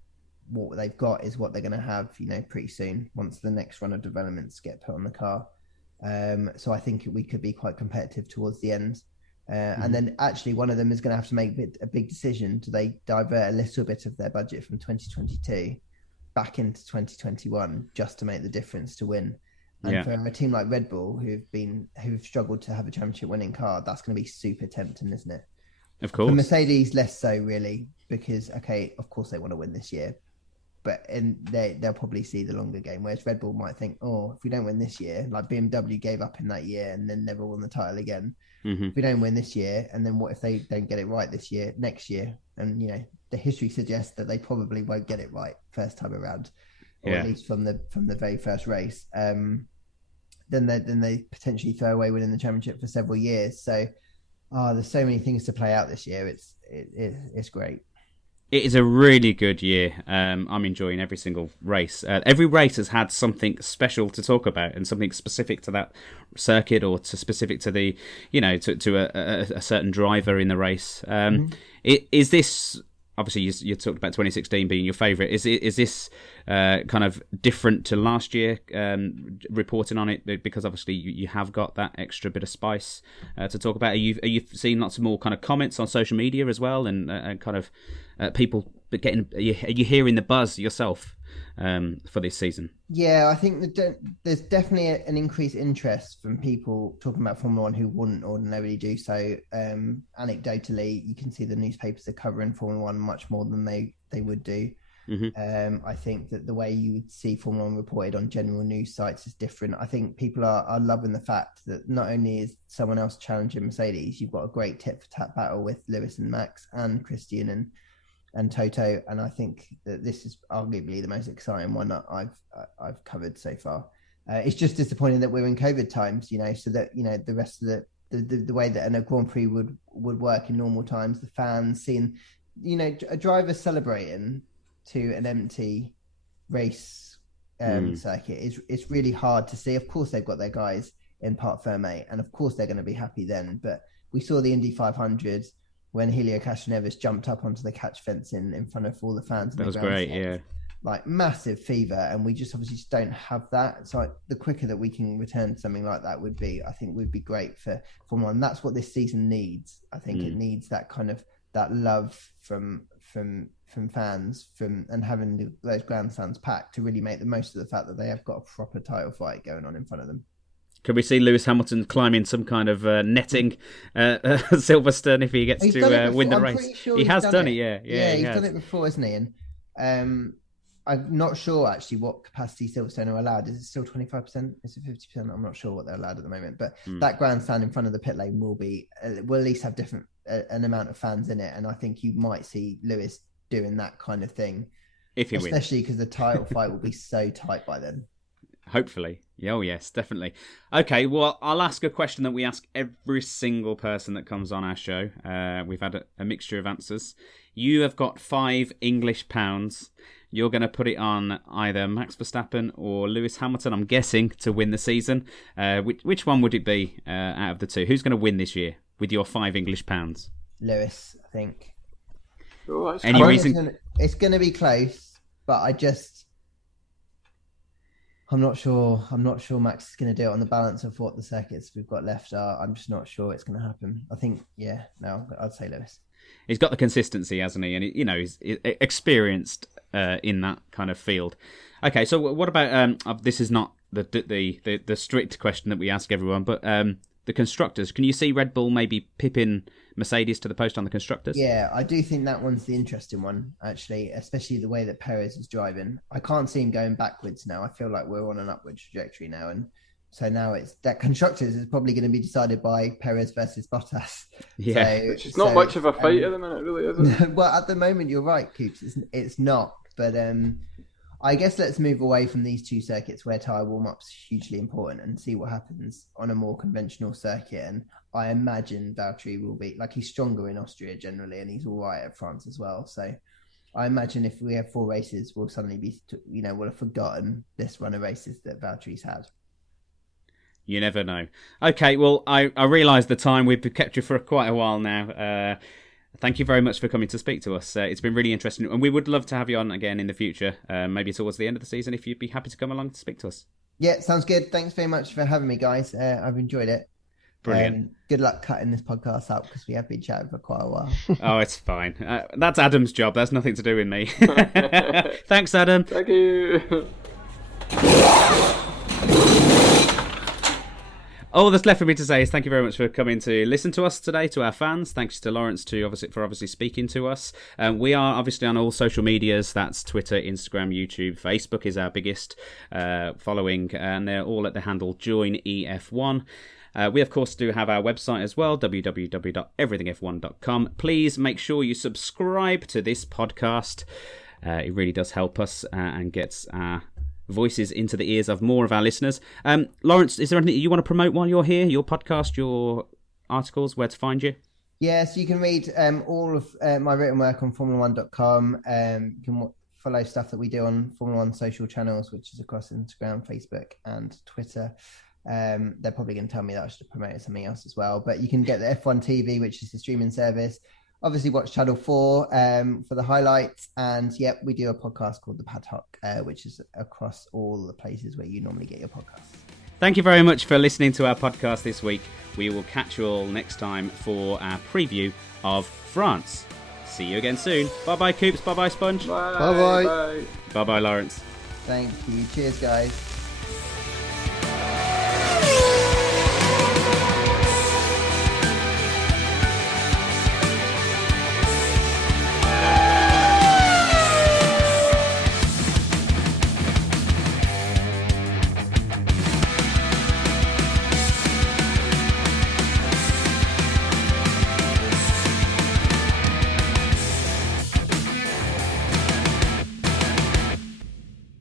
what they've got is what they're going to have, you know, pretty soon once the next run of developments get put on the car. So I think we could be quite competitive towards the end. And then actually one of them is going to have to make a big decision. Do they divert a little bit of their budget from 2022 back into 2021 just to make the difference to win? And for a team like Red Bull, who've struggled to have a championship winning car, that's going to be super tempting, isn't it? Of course. For Mercedes, less so really, because of course they want to win this year, but they'll probably see the longer game. Whereas Red Bull might think, if we don't win this year, like BMW gave up in that year and then never won the title again. Mm-hmm. If we don't win this year, and then what if they don't get it right next year? And the history suggests that they probably won't get it right first time around, or at least from the very first race. Then they potentially throw away winning the championship for several years. So, there's so many things to play out this year. It's great. It is a really good year. I'm enjoying every single race. Every race has had something special to talk about and something specific to that circuit or specific to the, to a certain driver in the race. Is this, obviously you talked about 2016 being your favourite. Is this kind of different to last year, reporting on it? Because obviously you have got that extra bit of spice to talk about. Are you seeing lots of more kind of comments on social media as well, and kind of people getting? Are you hearing the buzz yourself for this season? Yeah, I think there's definitely an increased interest from people talking about Formula One who wouldn't ordinarily do so. Anecdotally, you can see the newspapers are covering Formula One much more than they would do. Mm-hmm. I think that the way you would see Formula One reported on general news sites is different. I think people are loving the fact that not only is someone else challenging Mercedes, you've got a great tit-for-tat battle with Lewis and Max and Christian and Toto, and I think that this is arguably the most exciting one that I've covered so far. It's just disappointing that we're in COVID times, so that the rest of the way that a Grand Prix would work in normal times, the fans seeing a driver celebrating to an empty race circuit it's really hard to see. Of course they've got their guys in Parc Fermé, and of course they're going to be happy then, but we saw the Indy 500 when Helio Castroneves jumped up onto the catch fence in front of all the fans. That was great, yeah. Like massive fever, and we just obviously just don't have that. So the quicker that we can return to something like that would be great for Formula One. That's what this season needs. I think it needs that kind of that love from fans and having those grandstands packed to really make the most of the fact that they have got a proper title fight going on in front of them. Could we see Lewis Hamilton climbing some kind of netting Silverstone if he gets to win the race? Sure he has done it, yeah. He's done it before, hasn't he? And I'm not sure actually what capacity Silverstone are allowed. Is it still 25%? Is it 50%? I'm not sure what they're allowed at the moment. But that grandstand in front of the pit lane will at least have an amount of fans in it. And I think you might see Lewis doing that kind of thing. If he wins. Especially because the title fight will be so tight by then. Hopefully. Oh, yes, definitely. Okay, well, I'll ask a question that we ask every single person that comes on our show. We've had a mixture of answers. You have got £5 English. You're going to put it on either Max Verstappen or Lewis Hamilton, I'm guessing, to win the season. Which one would it be out of the two? Who's going to win this year with your £5 English? Lewis, I think. Oh, Any reason? It's going to be close, but I'm not sure Max is going to do it on the balance of what the circuits we've got left are. I'm just not sure it's going to happen. I think, I'd say Lewis. He's got the consistency, hasn't he? And he's experienced in that kind of field. Okay, so what about this is not the strict question that we ask everyone, but the constructors. Can you see Red Bull maybe pipping Mercedes to the post on the constructors? Yeah, I do think that one's the interesting one, actually, especially the way that Perez is driving. I can't see him going backwards now. I feel like we're on an upward trajectory now. And so now it's that constructors is probably going to be decided by Perez versus Bottas. Yeah, which is not much of a fight at the minute, really, is it? Well, at the moment, you're right, Coops. It's not. But I guess let's move away from these two circuits where tyre warm-up's hugely important and see what happens on a more conventional circuit. And I imagine Valtteri will be, he's stronger in Austria generally, and he's all right at France as well. So I imagine if we have 4 races, we'll suddenly be, we'll have forgotten this run of races that Valtteri's had. You never know. Okay, well, I realise the time. We've kept you for quite a while now. Thank you very much for coming to speak to us. It's been really interesting, and we would love to have you on again in the future, maybe towards the end of the season, if you'd be happy to come along to speak to us. Yeah, sounds good. Thanks very much for having me, guys. I've enjoyed it. Brilliant. Good luck cutting this podcast out because we have been chatting for quite a while. Oh, it's fine. That's Adam's job. That's nothing to do with me. Thanks, Adam. Thank you. All that's left for me to say is thank you very much for coming to listen to us today, to our fans. Thanks to Lawrence for obviously speaking to us. We are obviously on all social medias. That's Twitter, Instagram, YouTube. Facebook is our biggest following, and they're all at the handle Join EF1. We, of course, do have our website as well, www.everythingf1.com. Please make sure you subscribe to this podcast. It really does help us and gets our voices into the ears of more of our listeners. Lawrence, is there anything you want to promote while you're here? Your podcast, your articles, where to find you? Yeah, so you can read all of my written work on Formula1.com. You can follow stuff that we do on Formula One social channels, which is across Instagram, Facebook, and Twitter. They're probably going to tell me that I should have promoted something else as well. But you can get the F1 TV, which is the streaming service. Obviously, watch Channel 4 for the highlights. And, yep, we do a podcast called The Paddock, which is across all the places where you normally get your podcasts. Thank you very much for listening to our podcast this week. We will catch you all next time for our preview of France. See you again soon. Bye-bye, Coops. Bye-bye, Spunge. Bye-bye. Bye-bye, Lawrence. Thank you. Cheers, guys.